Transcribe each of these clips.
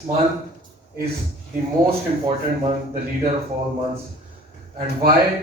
month is the most important month, the leader of all months. And why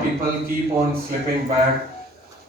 people keep on slipping back.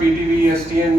PTV, STN,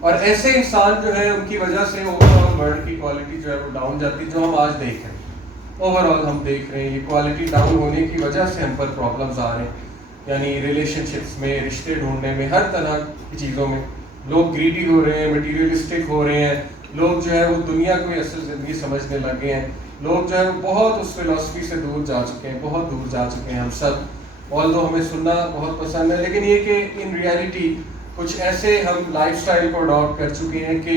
اور ایسے انسان جو ہے ان کی وجہ سے اوور آل ورلڈ کی کوالٹی جو ہے وہ ڈاؤن جاتی ہے. جو ہم آج دیکھ رہے ہیں اوور آل ہم دیکھ رہے ہیں یہ کوالٹی ڈاؤن ہونے کی وجہ سے ہم پر پرابلمز آ رہے ہیں. یعنی ریلیشن شپس میں, رشتے ڈھونڈنے میں, ہر طرح کی چیزوں میں لوگ گریڈی ہو رہے ہیں, مٹیریلسٹک ہو رہے ہیں. لوگ جو ہے وہ دنیا کو ہی اصل زندگی سمجھنے لگ گئے ہیں. لوگ جو ہے وہ بہت اس فلاسفی سے دور جا چکے ہیں, بہت دور جا چکے ہیں. ہم سب آلدو ہمیں سننا بہت پسند ہے, لیکن یہ کہ ان ریالٹی کچھ ایسے ہم لائف اسٹائل کو اڈاپٹ کر چکے ہیں کہ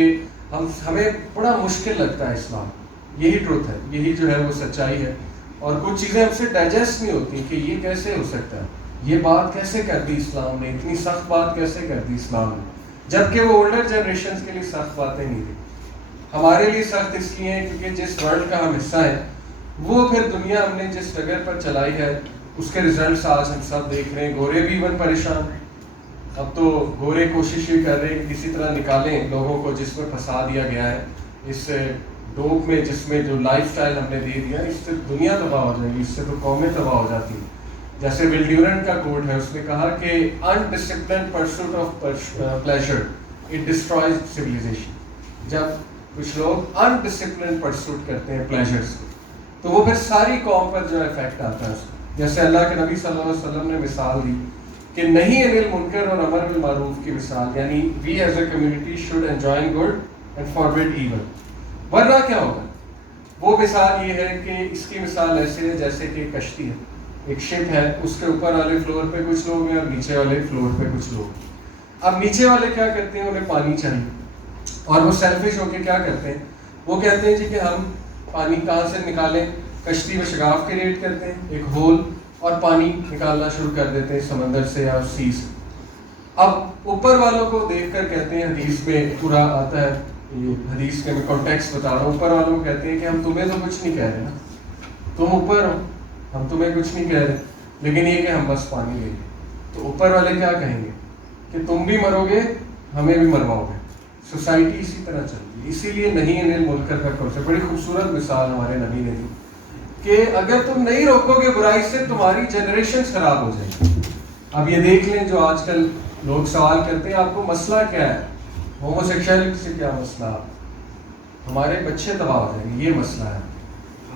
ہمیں بڑا مشکل لگتا ہے اسلام. یہی ٹروتھ ہے, یہی جو ہے وہ سچائی ہے. اور کچھ چیزیں ہم سے ڈائجسٹ نہیں ہوتی کہ یہ کیسے ہو سکتا ہے, یہ بات کیسے کر دی اسلام نے, اتنی سخت بات کیسے کر دی اسلام نے, جبکہ وہ اولڈر جنریشنز کے لیے سخت باتیں نہیں تھیں. ہمارے لیے سخت اس لیے ہیں کیونکہ جس ورلڈ کا ہم حصہ ہیں وہ پھر دنیا ہم نے جس ڈگر پر چلائی ہے اس کے ریزلٹس آج ہم سب دیکھ رہے ہیں. گورے بھی ایون پریشان. اب تو گورے کوشش یہ کر رہے ہیں کہ کسی طرح نکالیں لوگوں کو جس میں پھنسا دیا گیا ہے اس ڈوپ میں, جس میں جو لائف اسٹائل ہم نے دے دیا. اس سے دنیا تباہ ہو جائے گی, اس سے تو قومیں تباہ ہو جاتی ہیں. جیسے ول ڈیورنٹ کا کوٹ ہے, اس نے کہا کہ undisciplined pursuit of pleasure it destroys civilization. جب کچھ لوگ undisciplined pursuit کرتے ہیں pleasures کو تو وہ پھر ساری قوم پر جو افیکٹ آتا ہے اس کو. جیسے اللہ کے نبی صلی اللہ علیہ وسلم نے مثال دی کہ نہیں انل منکر اور امر بالمعروف کی مثال, یعنی we as a community should enjoy good and forbid evil. ورنہ کیا ہوگا؟ وہ مثال یہ ہے کہ اس کی مثال ایسے ہے جیسے کہ ایک کشتی ہے, ایک شپ ہے, اس کے اوپر والے فلور پہ کچھ لوگ ہیں اور نیچے والے فلور پہ کچھ لوگ. اب نیچے والے کیا کرتے ہیں, انہیں پانی چاہیے اور وہ سیلفش ہو کے کیا کرتے ہیں, وہ کہتے ہیں جی کہ ہم پانی کہاں سے نکالیں, کشتی میں شگاف کریٹ کرتے ہیں ایک ہول اور پانی نکالنا شروع کر دیتے ہیں سمندر سے یا سی سے. اب اوپر والوں کو دیکھ کر کہتے ہیں, حدیث میں پورا آتا ہے, یہ حدیث کے میں کانٹیکسٹ بتا رہا ہوں, اوپر والوں کو کہتے ہیں کہ ہم تمہیں تو کچھ نہیں کہہ رہے نا, تم اوپر ہو, ہم تمہیں کچھ نہیں کہہ رہے, لیکن یہ کہ ہم بس پانی لیں گے. تو اوپر والے کیا کہیں گے کہ تم بھی مرو گے, ہمیں بھی مرواؤ گے. سوسائٹی اسی طرح چلتی ہے. اسی لیے نہیں انل منکر کا کورس ہے. بڑی خوبصورت مثال ہمارے نبی نے دی کہ اگر تم نہیں روکو گے برائی سے تمہاری جنریشن خراب ہو جائے گی. اب یہ دیکھ لیں جو آج کل لوگ سوال کرتے ہیں آپ کو مسئلہ کیا ہے, ہومو سیکشولیٹی سے کیا مسئلہ, ہمارے بچے تباہ ہو جائیں گے, یہ مسئلہ ہے.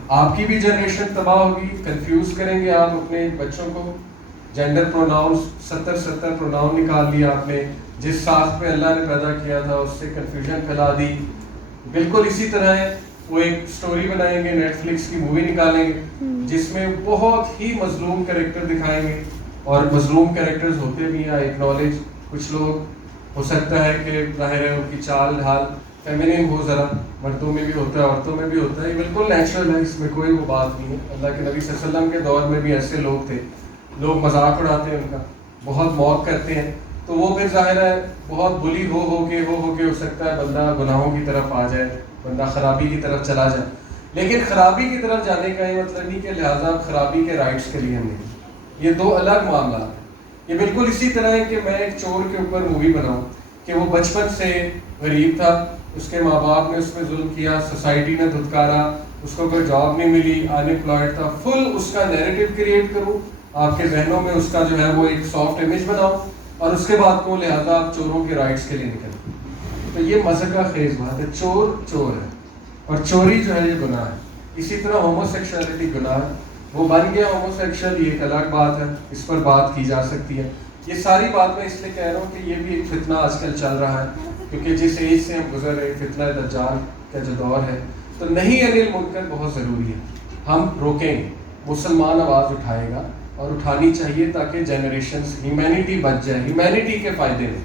آپ کی بھی جنریشن تباہ ہوگی, کنفیوز کریں گے آپ اپنے بچوں کو. جینڈر پروناؤنس 70 پروناؤن نکال دیا آپ نے, جس ساخت پہ اللہ نے پیدا کیا تھا اس سے کنفیوژن پھیلا دی. بالکل اسی طرح ہے, وہ ایک سٹوری بنائیں گے, نیٹ فلکس کی مووی نکالیں گے جس میں بہت ہی مظلوم کریکٹر دکھائیں گے, اور مظلوم کریکٹرز ہوتے بھی ہیں ایکنالج. کچھ لوگ ہو سکتا ہے کہ ظاہر ہے ان کی چال ڈھال فیمینن ہو, ذرا مردوں میں بھی ہوتا ہے عورتوں میں بھی ہوتا ہے, یہ بالکل نیچرل ہے, اس میں کوئی وہ بات نہیں ہے. اللہ کے نبی صلی اللہ علیہ وسلم کے دور میں بھی ایسے لوگ تھے, لوگ مذاق اڑاتے ہیں ان کا, بہت موت کرتے ہیں. تو وہ پھر ظاہر ہے بہت بلی ہو کے ہو سکتا ہے بندہ گناہوں کی طرف آ جائے, بندہ خرابی کی طرف چلا جائے. لیکن خرابی کی طرف جانے کا یہ مطلب نہیں کہ لہٰذا خرابی کے رائٹس کے لیے نہیں, یہ دو الگ معاملات ہیں. یہ بالکل اسی طرح ہے کہ میں ایک چور کے اوپر مووی بناؤں کہ وہ بچپن سے غریب تھا, اس کے ماں باپ نے اس پہ ظلم کیا, سوسائٹی نے دھتکارا, اس کو کوئی جاب نہیں ملی, انامپلائڈ تھا, فل اس کا نیریٹو کریٹ کروں آپ کے ذہنوں میں, اس کا جو ہے وہ ایک سافٹ امیج بناؤ, اور اس کے بعد کو لہٰذا آپ چوروں کے رائٹس کے لیے نکلیں. تو یہ مذہق خیز بات ہے. چور چور ہے اور چوری جو ہے یہ گناہ ہے. اسی طرح ہومو سیکشولیٹی گناہ ہے. وہ بن گیا ہومو سیکشل, یہ ایک الگ بات ہے, اس پر بات کی جا سکتی ہے. یہ ساری بات میں اس لیے کہہ رہا ہوں کہ یہ بھی ایک فتنہ آج کل چل رہا ہے, کیونکہ جس ایج سے ہم گزر رہے فتنہ دجال کا جو دور ہے, تو نہیں انل منکر بہت ضروری ہے. ہم روکیں گے, مسلمان آواز اٹھائے گا, اور اٹھانی چاہیے تاکہ جنریشنز, ہیومینٹی بچ جائے, ہیومینٹی کے فائدے میں.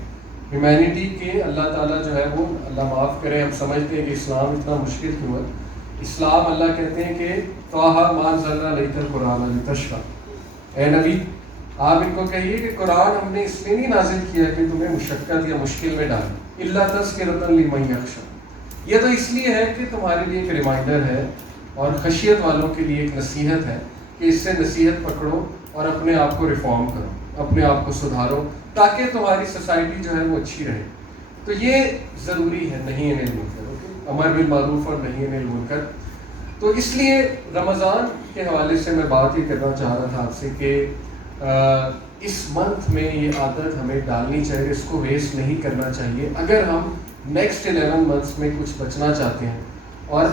ہیومینٹی کے اللہ تعالیٰ جو ہے وہ, اللہ معاف کرے, ہم سمجھتے ہیں کہ اسلام اتنا مشکل کیوں ہے. اسلام اللہ کہتے ہیں کہ طٰہٰ مَا أَنزَلْنَا عَلَيْكَ الْقُرْآنَ لِتَشْقَىٰ, اے نبی آپ ان کو کہیے کہ قرآن ہم نے اس لیے نہیں نازل کیا کہ تمہیں مشقت یا مشکل میں ڈالیں, إِلَّا تَذْكِرَةً لِمَن يَخْشَىٰ, یہ تو اس لیے ہے کہ تمہارے لیے ایک ریمائنڈر ہے اور خشیت والوں کے لیے ایک نصیحت ہے کہ اس سے نصیحت پکڑو اور اپنے آپ کو ریفارم کرو, اپنے آپ کو سدھارو, تاکہ تمہاری سوسائٹی جو ہے وہ اچھی رہے. تو یہ ضروری ہے نہیں انل منکر, امر بالمعروف اور نہیں انل منکر. تو اس لیے رمضان کے حوالے سے میں بات یہ کرنا چاہ رہا تھا آپ سے کہ اس منتھ میں یہ عادت ہمیں ڈالنی چاہیے, اس کو ویسٹ نہیں کرنا چاہیے. اگر ہم نیکسٹ 11 months میں کچھ بچنا چاہتے ہیں اور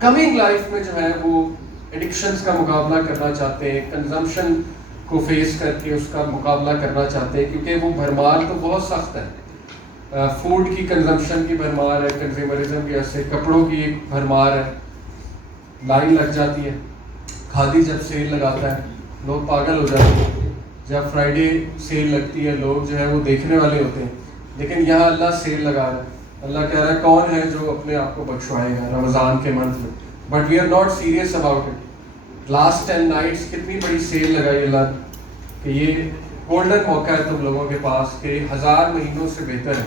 کمنگ لائف میں جو ہے وہ ایڈکشنز کا مقابلہ کرنا چاہتے ہیں, کنزمپشن کو فیس کر کے اس کا مقابلہ کرنا چاہتے ہیں, کیونکہ وہ بھرمار تو بہت سخت ہے. فوڈ کی کنزمپشن کی بھرمار ہے, کنزیومرزم کی وجہ سے کپڑوں کی ایک بھرمار ہے, لائن لگ جاتی ہے. کھادی جب سیل لگاتا ہے لوگ پاگل ہو جاتے ہیں, جب فرائیڈے سیل لگتی ہے لوگ جو ہے وہ دیکھنے والے ہوتے ہیں. لیکن یہاں اللہ سیل لگا رہا ہے, اللہ کہہ رہا ہے کون ہے جو اپنے آپ کو بخشوائے گا رمضان کے منتھ میں. But we are not serious about it. Last 10 nights کتنی بڑی سیل لگائی اللہ کہ یہ گولڈن موقع ہے تم لوگوں کے پاس کہ 1000 مہینوں سے بہتر ہے,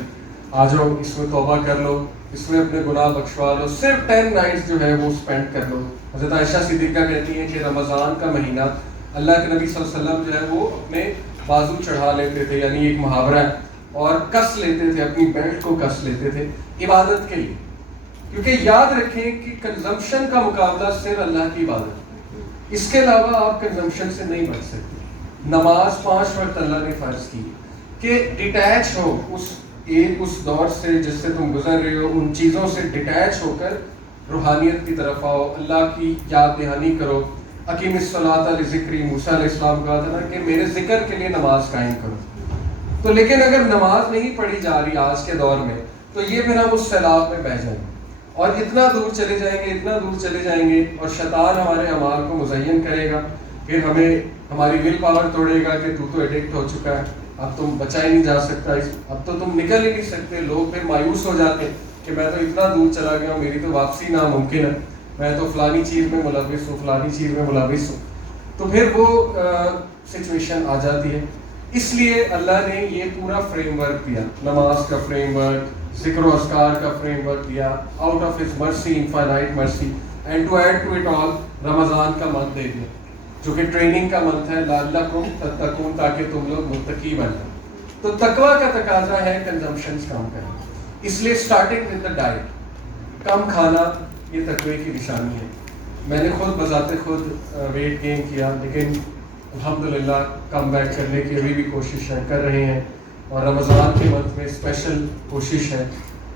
آ جاؤ اس میں توبہ کر لو, اس میں اپنے گناہ بخشوا لو, صرف 10 nights جو ہے وہ اسپینڈ کر لو. حضرت عائشہ صدیقہ کہتی ہیں کہ رمضان کا مہینہ اللہ کے نبی صلی اللہ علیہ وسلم جو ہے وہ اپنے بازو چڑھا لیتے تھے, یعنی ایک محاورہ ہے, اور کس لیتے تھے, اپنی بیلٹ کو کس لیتے تھے عبادت کے لیے. کیونکہ یاد رکھیں کہ کنزمپشن کا مقابلہ صرف اللہ کی عبادت ہے, اس کے علاوہ آپ کنزمپشن سے نہیں بچ سکتے. نماز 5 وقت اللہ نے فرض کی کہ ڈیٹیچ ہو اس دور سے جس سے تم گزر رہے ہو, ان چیزوں سے ڈیٹیچ ہو کر روحانیت کی طرف آؤ, اللہ کی یاد دہانی کرو. اقیم الصلاۃ لذکری, موسیٰ علیہ السلام کہا تھا نا کہ میرے ذکر کے لیے نماز قائم کرو. تو لیکن اگر نماز نہیں پڑھی جا رہی آج کے دور میں تو یہ پھر ہم اس سیلاب میں بہہ جائیں گے اور اتنا دور چلے جائیں گے اور شیطان ہمارے اعمال کو مزین کرے گا. پھر ہمیں ہماری ول پاور توڑے گا کہ تو ایڈکٹ ہو چکا ہے, اب تم بچا ہی نہیں جا سکتا, اب تو تم نکل ہی نہیں سکتے. لوگ پھر مایوس ہو جاتے ہیں کہ میں تو اتنا دور چلا گیا ہوں, میری تو واپسی ناممکن ہے, میں تو فلانی چیز میں ملوث ہوں. تو پھر وہ سچویشن آ جاتی ہے. اس لیے اللہ نے یہ پورا فریم ورک دیا, نماز کا فریم ورک, ذکر و اذکار کا فریم ورک دیا, out of his mercy, infinite mercy, and to add to it all Ramzan کا منتھ دے دیا جو کہ ٹریننگ کا منتھ ہے, لعلکم تتقون, تاکہ تم لوگ متقی بن جائیں. تو تقویٰ کا تقاضا ہے کنزمپشنز کم کرنا, اس لیے اسٹارٹنگ ود دا ڈائٹ, کم کھانا یہ تقوی کی نشانی ہے. میں نے خود بذات خود ویٹ گین کیا, لیکن الحمدللہ کم بیک کرنے کی ابھی بھی کوشش کر رہے ہیں, اور رمضان کے منتھ میں اسپیشل کوشش ہے.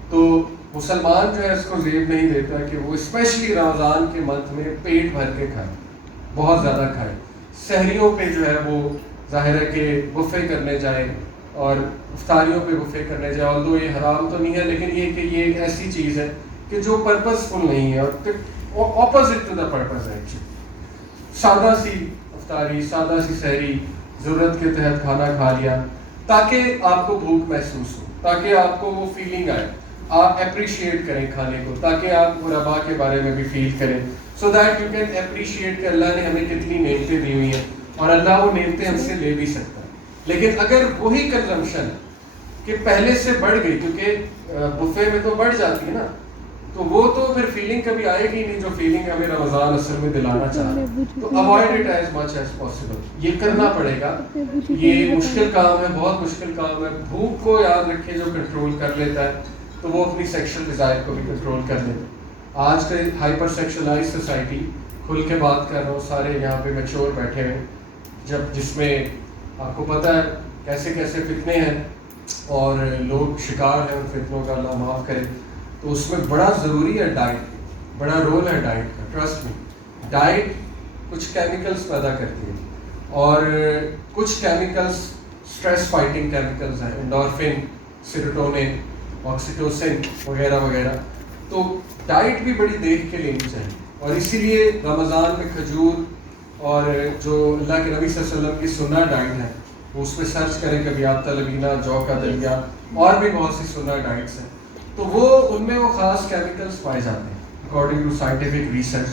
تو مسلمان جو ہے اس کو زیب نہیں دیتا کہ وہ اسپیشلی رمضان کے منتھ میں پیٹ بھر کے کھائے, بہت زیادہ کھائے. سحریوں پہ جو ہے وہ ظاہر ہے کہ بفے کرنے جائے اور افطاریوں پہ بفے کرنے جائے, although یہ حرام تو نہیں ہے, لیکن یہ کہ یہ ایک ایسی چیز ہے کہ جو پرپز فل نہیں ہے اور اپوزٹ ٹو دا پرپز ہے. سادہ سی افطاری, سادہ سی سحری, ضرورت کے تحت کھانا کھا لیا تاکہ آپ کو بھوک محسوس ہو, تاکہ آپ کو وہ فیلنگ آئے, آپ اپریشیٹ کریں کھانے کو, تاکہ آپ غربا کے بارے میں بھی فیل کریں, so that you can appreciate کہ اللہ نے ہمیں کتنی نعمتیں دی ہوئی ہیں اور اللہ وہ نعمتیں ہم سے لے بھی سکتا ہے. لیکن اگر وہی کنزمپشن کہ پہلے سے بڑھ گئی, کیونکہ بفے میں تو بڑھ جاتی ہے نا, تو وہ تو پھر فیلنگ کبھی آئے گی نہیں جو فیلنگ ہمیں رمضان اصل میں دلانا چاہتا ہے. تو avoid it as much as possible, یہ کرنا پڑے گا. یہ مشکل کام ہے, بہت مشکل کام ہے. بھوک کو یاد رکھے جو کنٹرول کر لیتا ہے تو وہ اپنی سیکشل ڈیزائر کو بھی کنٹرول کر لیتا ہے. آج کے ہائپر سیکشلائز سوسائٹی, کھل کے بات کر رہا ہوں, سارے یہاں پہ میچور بیٹھے ہوئے, جس میں آپ کو پتہ ہے کیسے کیسے فتنے ہیں اور لوگ شکار ہیں ان فتنوں کا, اللہ معاف کرے. تو اس میں بڑا ضروری ہے ڈائٹ, بڑا رول ہے ڈائٹ کا. ٹرسٹ میں ڈائٹ کچھ کیمیکلز پیدا کرتی ہے, اور کچھ کیمیکلز اسٹریس فائٹنگ کیمیکلز ہیں, انڈورفن, سیروٹونن, آکسیٹوسن وغیرہ وغیرہ. تو ڈائٹ بھی بڑی دیکھ کے لینی چاہیے, اور اسی لیے رمضان میں کھجور, اور جو اللہ کے نبی صلی اللہ علیہ وسلم کی سنہ ڈائٹ ہے وہ اس پہ سرچ کریں کبھی آپ, تلبینہ, جو کا دلیا, اور بھی بہت سی سنہ ڈائٹس ہیں. تو وہ ان میں وہ خاص کیمیکلز پائے جاتے ہیں اکارڈنگ ٹو سائنٹیفک ریسرچ,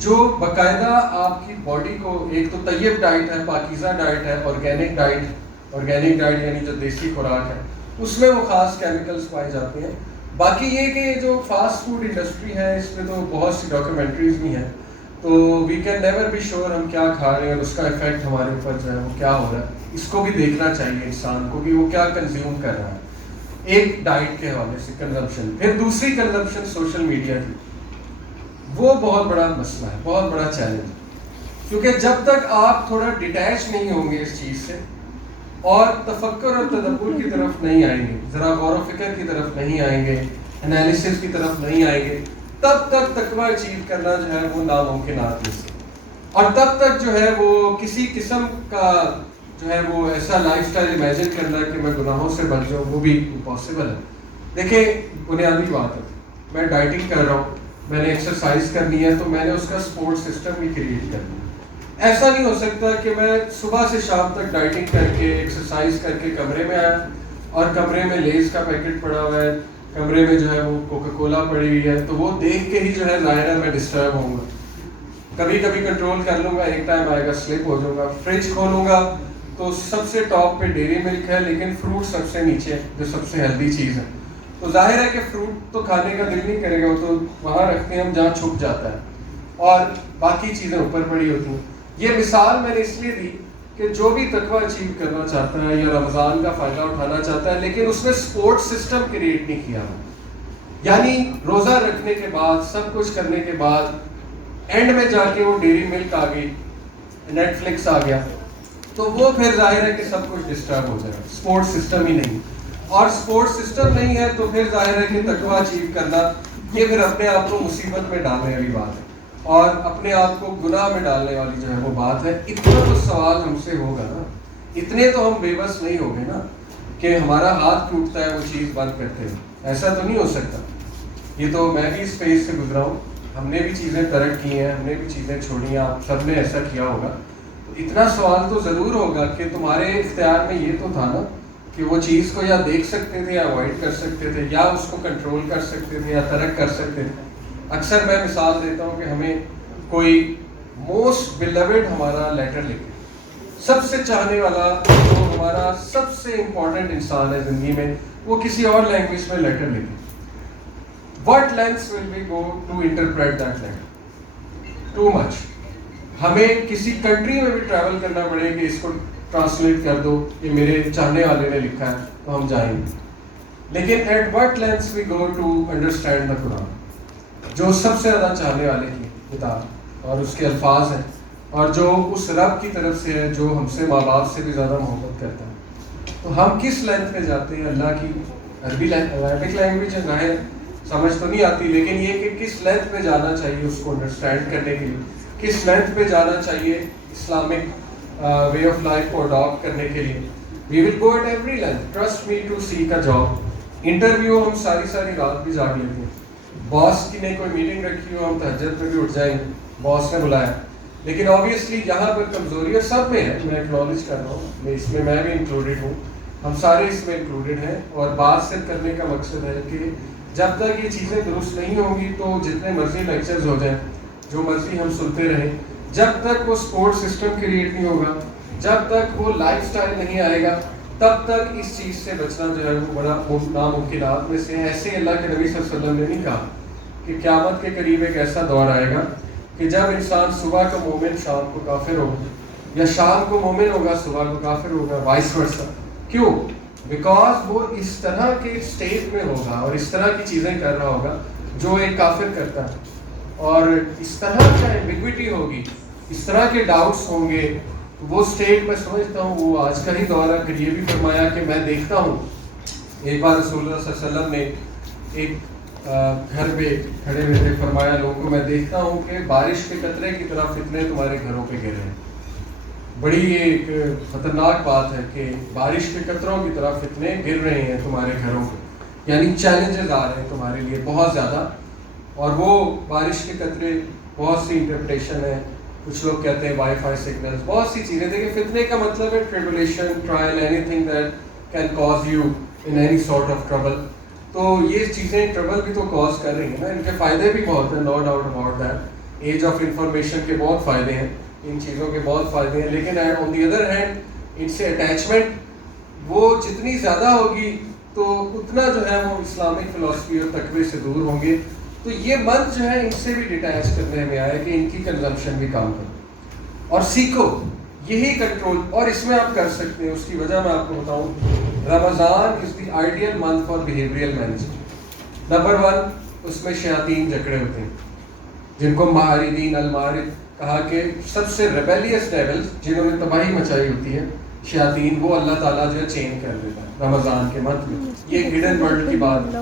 جو باقاعدہ آپ کی باڈی کو, ایک تو طیب ڈائٹ ہے, پاکیزہ ڈائٹ ہے, آرگینک ڈائٹ یعنی جو دیسی خوراک ہے, اس میں وہ خاص کیمیکلز پائے جاتے ہیں. باقی یہ کہ جو فاسٹ فوڈ انڈسٹری ہے اس میں تو بہت سی ڈاکیومنٹریز بھی ہیں, تو we can never be sure ہم کیا کھا رہے ہیں اور اس کا افیکٹ ہمارے اوپر جو ہے وہ کیا ہو رہا ہے. اس کو بھی دیکھنا چاہیے انسان کو کہ وہ کیا کنزیوم کر رہا ہے, ایک ڈائٹ کے حوالے سے کنزمپشن. پھر دوسری کنزمپشن سوشل میڈیا کی, وہ بہت بڑا مسئلہ ہے, بہت بڑا چیلنج, کیونکہ جب تک آپ تھوڑا ڈیٹیچ نہیں ہوں گے اس چیز سے اور تفکر اور تدبر کی طرف نہیں آئیں گے, ذرا غور و فکر کی طرف نہیں آئیں گے, انالیسس کی طرف نہیں آئیں گے, تب تک تقویٰ اچیو کرنا جو ہے وہ ناممکنات میں سے, اور تب تک جو ہے وہ کسی قسم کا جو ہے وہ ایسا لائف سٹائل امیجن کرنا کہ میں گناہوں سے بچ جاؤں, وہ بھی امپاسبل ہے. دیکھیں بنیادی بات ہے, میں ڈائٹنگ کر رہا ہوں, میں نے ایکسرسائز کرنی ہے, تو میں نے اس کا سپورٹ سسٹم بھی کریٹ کرنا ہے. ایسا نہیں ہو سکتا کہ میں صبح سے شام تک ڈائٹنگ کر کے ایکسرسائز کر کے کمرے میں آیا اور کمرے میں لیز کا پیکٹ پڑا ہوا ہے, کمرے میں جو ہے وہ کوکا کولا پڑی ہوئی ہے, تو وہ دیکھ کے ہی جو ہے ظاہر ہے میں ڈسٹرب ہوں گا. کبھی کبھی کنٹرول کر لوں گا, ایک ٹائم آئے گا سلپ ہو جاؤں گا. فریج کھولوں گا تو سب سے ٹاپ پہ ڈیری ملک ہے, لیکن فروٹ سب سے نیچے جو سب سے ہیلدی چیز ہے. تو ظاہر ہے کہ فروٹ تو کھانے کا دل نہیں کرے گا, وہ تو وہاں رکھتے ہیں ہم جہاں چھپ جاتا ہے, اور باقی چیزیں اوپر پڑی ہوتی ہیں. یہ مثال میں نے اس لیے دی کہ جو بھی تقویٰ اچیو کرنا چاہتا ہے یا رمضان کا فائدہ اٹھانا چاہتا ہے, لیکن اس نے سپورٹ سسٹم کریٹ نہیں کیا, یعنی روزہ رکھنے کے بعد سب کچھ کرنے کے بعد اینڈ میں جا کے وہ ڈیری ملک آ گئی, نیٹ فلکس آ گیا, تو وہ پھر ظاہر ہے کہ سب کچھ ڈسٹرب ہو جائے گا. سپورٹ سسٹم ہی نہیں, اور سپورٹ سسٹم نہیں ہے تو پھر ظاہر ہے کہ تقویٰ اچیو کرنا یہ پھر اپنے آپ کو مصیبت میں ڈالنے والی بات ہے, اور اپنے آپ کو گناہ میں ڈالنے والی جو ہے وہ بات ہے. اتنا تو سوال ہم سے ہوگا نا, اتنے تو ہم بے بس نہیں ہو گے نا کہ ہمارا ہاتھ ٹوٹتا ہے وہ چیز بند کرتے ہوئے. ایسا تو نہیں ہو سکتا. یہ تو میں بھی اس فیز سے گزرا ہوں, ہم نے بھی چیزیں ترک کی ہیں, ہم نے بھی چیزیں چھوڑی ہیں, آپ سب نے ایسا کیا ہوگا. تو اتنا سوال تو ضرور ہوگا کہ تمہارے اختیار میں یہ تو تھا نا کہ وہ چیز کو یا دیکھ سکتے تھے یا اوائڈ کر سکتے تھے, یا اس کو کنٹرول کر سکتے تھے یا ترک کر سکتے تھے. اکثر میں مثال دیتا ہوں کہ ہمیں کوئی موسٹ بیلوڈ ہمارا لیٹر لکھے, سب سے چاہنے والا جو ہمارا سب سے امپورٹنٹ انسان ہے زندگی میں, وہ کسی اور لینگویج میں لیٹر لکھے. What lengths will we go to interpret that letter? Too much. ہمیں کسی کنٹری میں بھی ٹریول کرنا پڑے کہ اس کو ٹرانسلیٹ کر دو, یہ میرے چاہنے والے نے لکھا ہے, تو ہم جائیں گے. لیکن at what lengths we go to understand the Quran, جو سب سے زیادہ چاہنے والے کی کتاب اور اس کے الفاظ ہیں, اور جو اس رب کی طرف سے ہے جو ہم سے ماں باپ سے بھی زیادہ محبت کرتا ہے, تو ہم کس لینتھ پہ جاتے ہیں؟ اللہ کی عربی عربک لینگویج ہے, ظاہر سمجھ تو نہیں آتی, لیکن یہ کہ کس لینتھ پہ جانا چاہیے اس کو انڈرسٹینڈ کرنے کے لیے, کس لینتھ پہ جانا چاہیے اسلامک وے آف لائف کو اڈاپٹ کرنے کے لیے. We will go at every length, trust me, to seek a job. Interview ہم ساری ساری رات بھی جاگ لیتے ہیں. باس کی نے کوئی میٹنگ رکھی ہو, ہم تہجد میں بھی اٹھ جائیں گے, باس نے بلایا. لیکن آبویسلی یہاں پر کمزوری ہے, سب میں ہے, میں اکنالج کر رہا ہوں, اس میں میں بھی انکلوڈیڈ ہوں, ہم سارے اس میں انکلوڈیڈ ہیں. اور بات صرف کرنے کا مقصد ہے کہ جب تک یہ چیزیں درست نہیں ہوں گی تو جتنے مرضی لیکچرز ہو جائیں, جو مرضی ہم سنتے رہیں, جب تک وہ سپورٹ سسٹم کریٹ نہیں ہوگا, جب تک وہ لائف سٹائل نہیں آئے گا, تب تک اس چیز سے بچنا جو ہے وہ بڑا ناممکنات میں سے ہے. ایسے اللہ کے نبی صلی اللہ علیہ وسلم نے نہیں کہا کہ قیامت کے قریب ایک ایسا دور آئے گا کہ جب انسان صبح کا مومن شام کو کافر ہوگا, یا شام کو مومن ہوگا صبح کو کافر ہوگا, وائس ورسا. کیوں؟ بیکاز وہ اس طرح کے اسٹیٹ میں ہوگا اور اس طرح کی چیزیں کر رہا ہوگا جو ایک کافر کرتا ہے, اور اس طرح کا ایمبیگوٹی ہوگی, اس طرح کے ڈاؤٹس ہوں گے. وہ اسٹیٹ میں سمجھتا ہوں وہ آج کا ہی دور ہے. پھر یہ بھی فرمایا کہ میں دیکھتا ہوں, ایک بار رسول اللہ صلی اللہ علیہ وسلم نے ایک گھر پہ کھڑے ہوئے تھے, فرمایا لوگوں کو میں دیکھتا ہوں کہ بارش کے قطرے کی طرح فتنے تمہارے گھروں پہ گر رہے ہیں. بڑی ایک خطرناک بات ہے کہ بارش کے قطروں کی طرح فتنے گر رہے ہیں تمہارے گھروں پہ, یعنی چیلنجز آ رہے ہیں تمہارے لیے بہت زیادہ. اور وہ بارش کے قطرے بہت سی انٹرپریٹیشن ہے, کچھ لوگ کہتے ہیں وائی فائی سگنلز, بہت سی چیزیں. دیکھیں فتنے کا مطلب ہے tribulation, trial, any thing that can cause you in any sort of trouble. تو یہ چیزیں ٹربل بھی تو کاز کر رہی ہیں نا, ان کے فائدے بھی بہت ہیں, no doubt about that. Age of information کے بہت فائدے ہیں, ان چیزوں کے بہت فائدے ہیں, لیکن آن دی ادر ہینڈ ان سے اٹیچمنٹ وہ جتنی زیادہ ہوگی تو اتنا جو ہے وہ اسلامک فلاسفی اور تقوی سے دور ہوں گے. تو یہ منتھ جو ہے ان سے بھی ڈیٹیچ کرنے میں آیا کہ ان کی کنزمپشن بھی کام کرو اور سیکھو, یہی کنٹرول. اور اس میں آپ کر سکتے ہیں, اس کی وجہ میں آپ کو بتاؤں. Ramzan is the ideal month for behavioural management. Number 1, اس میں شیاطین جکڑے ہوتے ہیں جن کو ماہرین المارد کہا کہ سب سے ریبیلیس ڈیولز جنہوں نے تباہی مچائی ہوتی ہے, شیاطین وہ اللہ تعالیٰ جو ہے چین کر دیتا ہے رمضان کے منتھ میں. یہ ایک ہڈن ورلڈ کی بات ہے.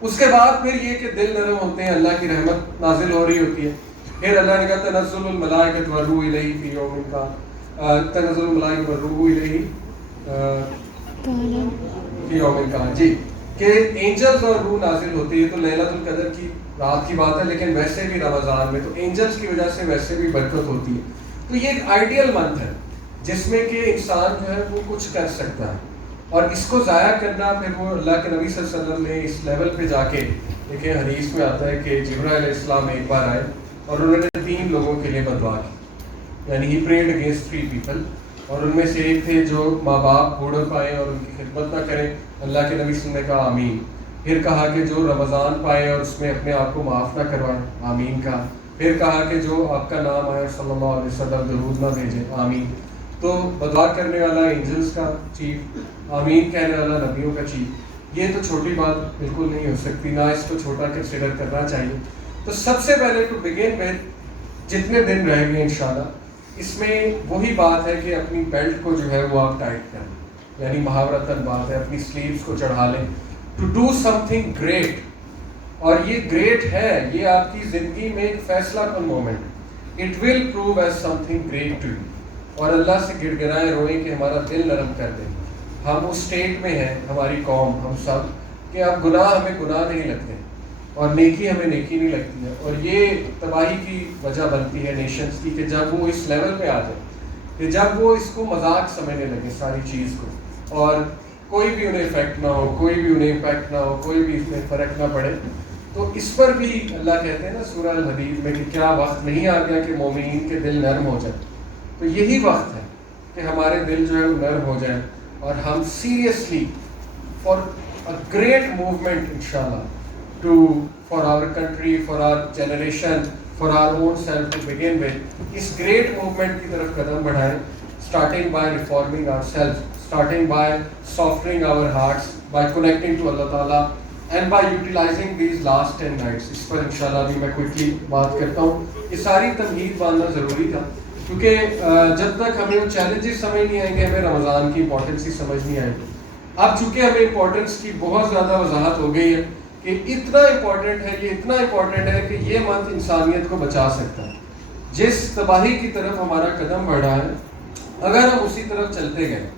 اس کے بعد پھر یہ کہ دل نرم ہوتے ہیں, اللہ کی رحمت نازل ہو رہی ہوتی ہے. پھر اللہ نے کہا تنزل الملائکۃ والروح الیہ فی یوم کان, تنزل الملائکۃ والروح الیہ فی یوم کان, جی کہ اینجلز اور روح نازل ہوتی ہے. تو لیلۃ القدر کی رات کی بات ہے, لیکن ویسے بھی رمضان میں تو اینجلز کی وجہ سے ویسے بھی برکت ہوتی ہے. تو یہ ایک آئیڈیل منتھ ہے جس میں کہ انسان جو ہے وہ کچھ کر سکتا ہے, اور اس کو ضائع کرنا پھر وہ اللہ کے نبی صلی اللہ علیہ وسلم نے اس لیول پہ جا کے, دیکھیں حدیث میں آتا ہے کہ جبرائیل علیہ السلام ایک بار آئے اور انہوں نے 3 لوگوں کے لیے بدعا کی, یعنی ہی پریڈ اگینسٹ 3 پیپل, اور ان میں سے ایک تھے جو ماں باپ بوڑھے پائیں اور ان کی خدمت نہ کریں. اللہ کے نبی صلی اللہ علیہ وسلم نے کہا آمین. پھر کہا کہ جو رمضان پائیں اور اس میں اپنے آپ کو معاف نہ کروائیں, آمین کہا. پھر کہا کہ جو آپ کا نام آئے صلی اللہ علیہ وسلم درود نہ بھیجیں, آمین. تو بدعا کرنے والا اینجلز کا چیف, آمین کہنے والا نبیوں کا چیف. یہ تو چھوٹی بات بالکل نہیں ہو سکتی, نہ اس کو چھوٹا کنسیڈر کرنا چاہیے. تو سب سے پہلے ٹو بگن وتھ جتنے دن رہ گئے انشاءاللہ, اس میں وہی بات ہے کہ اپنی بیلٹ کو جو ہے وہ آپ ٹائٹ کریں, یعنی محاورتاً بات ہے اپنی سلیوز کو چڑھا لیں to do something great. اور یہ گریٹ ہے, یہ آپ کی زندگی میں ایک فیصلہ کن مومنٹ ہے. It will prove as something great to you. اور اللہ سے گڑ گڑائیں روئیں کہ ہمارا دل نرم کر دیں. ہم اس اسٹیٹ میں ہیں, ہماری قوم, ہم سب, کہ اب گناہ ہمیں گناہ نہیں لگتے اور نیکی ہمیں نیکی نہیں لگتی ہے. اور یہ تباہی کی وجہ بنتی ہے نیشنز کی کہ جب وہ اس لیول پہ آ جائیں کہ جب وہ اس کو مذاق سمجھنے لگے ساری چیز کو, اور کوئی بھی انہیں افیکٹ نہ ہو, کوئی بھی انہیں امپیکٹ نہ ہو, کوئی بھی اس میں فرق نہ پڑے. تو اس پر بھی اللہ کہتے ہیں نا سورہ الحدید میں کہ کیا وقت نہیں آ گیا کہ مومنین کے دل نرم ہو جائیں. تو یہی وقت ہے کہ ہمارے دل جو ہے وہ نرم ہو جائیں اور ہم seriously for a great movement انشاءاللہ to for our country, for our generation, for our own self to begin with, اس گریٹ موومنٹ کی طرف قدم بڑھائیں. Starting by reforming our self, starting by softening our hearts, by connecting to Allah Ta'ala, and by utilizing these last 10 nights. اس پر انشاءاللہ بھی میں quickly بات کرتا ہوں. یہ ساری تمہید باندھنا ضروری تھا کیونکہ جب تک ہمیں وہ چیلنجز سمجھ نہیں آئیں گے ہمیں رمضان کی امپورٹنس ہی سمجھ نہیں آئے گی. اب چونکہ ہمیں امپورٹنس کی بہت زیادہ وضاحت ہو گئی ہے کہ اتنا امپورٹنٹ ہے, یہ اتنا امپورٹنٹ ہے کہ یہ منتھ انسانیت کو بچا سکتا ہے. جس تباہی کی طرف ہمارا قدم بڑھ رہا ہے, اگر ہم اسی طرف چلتے گئے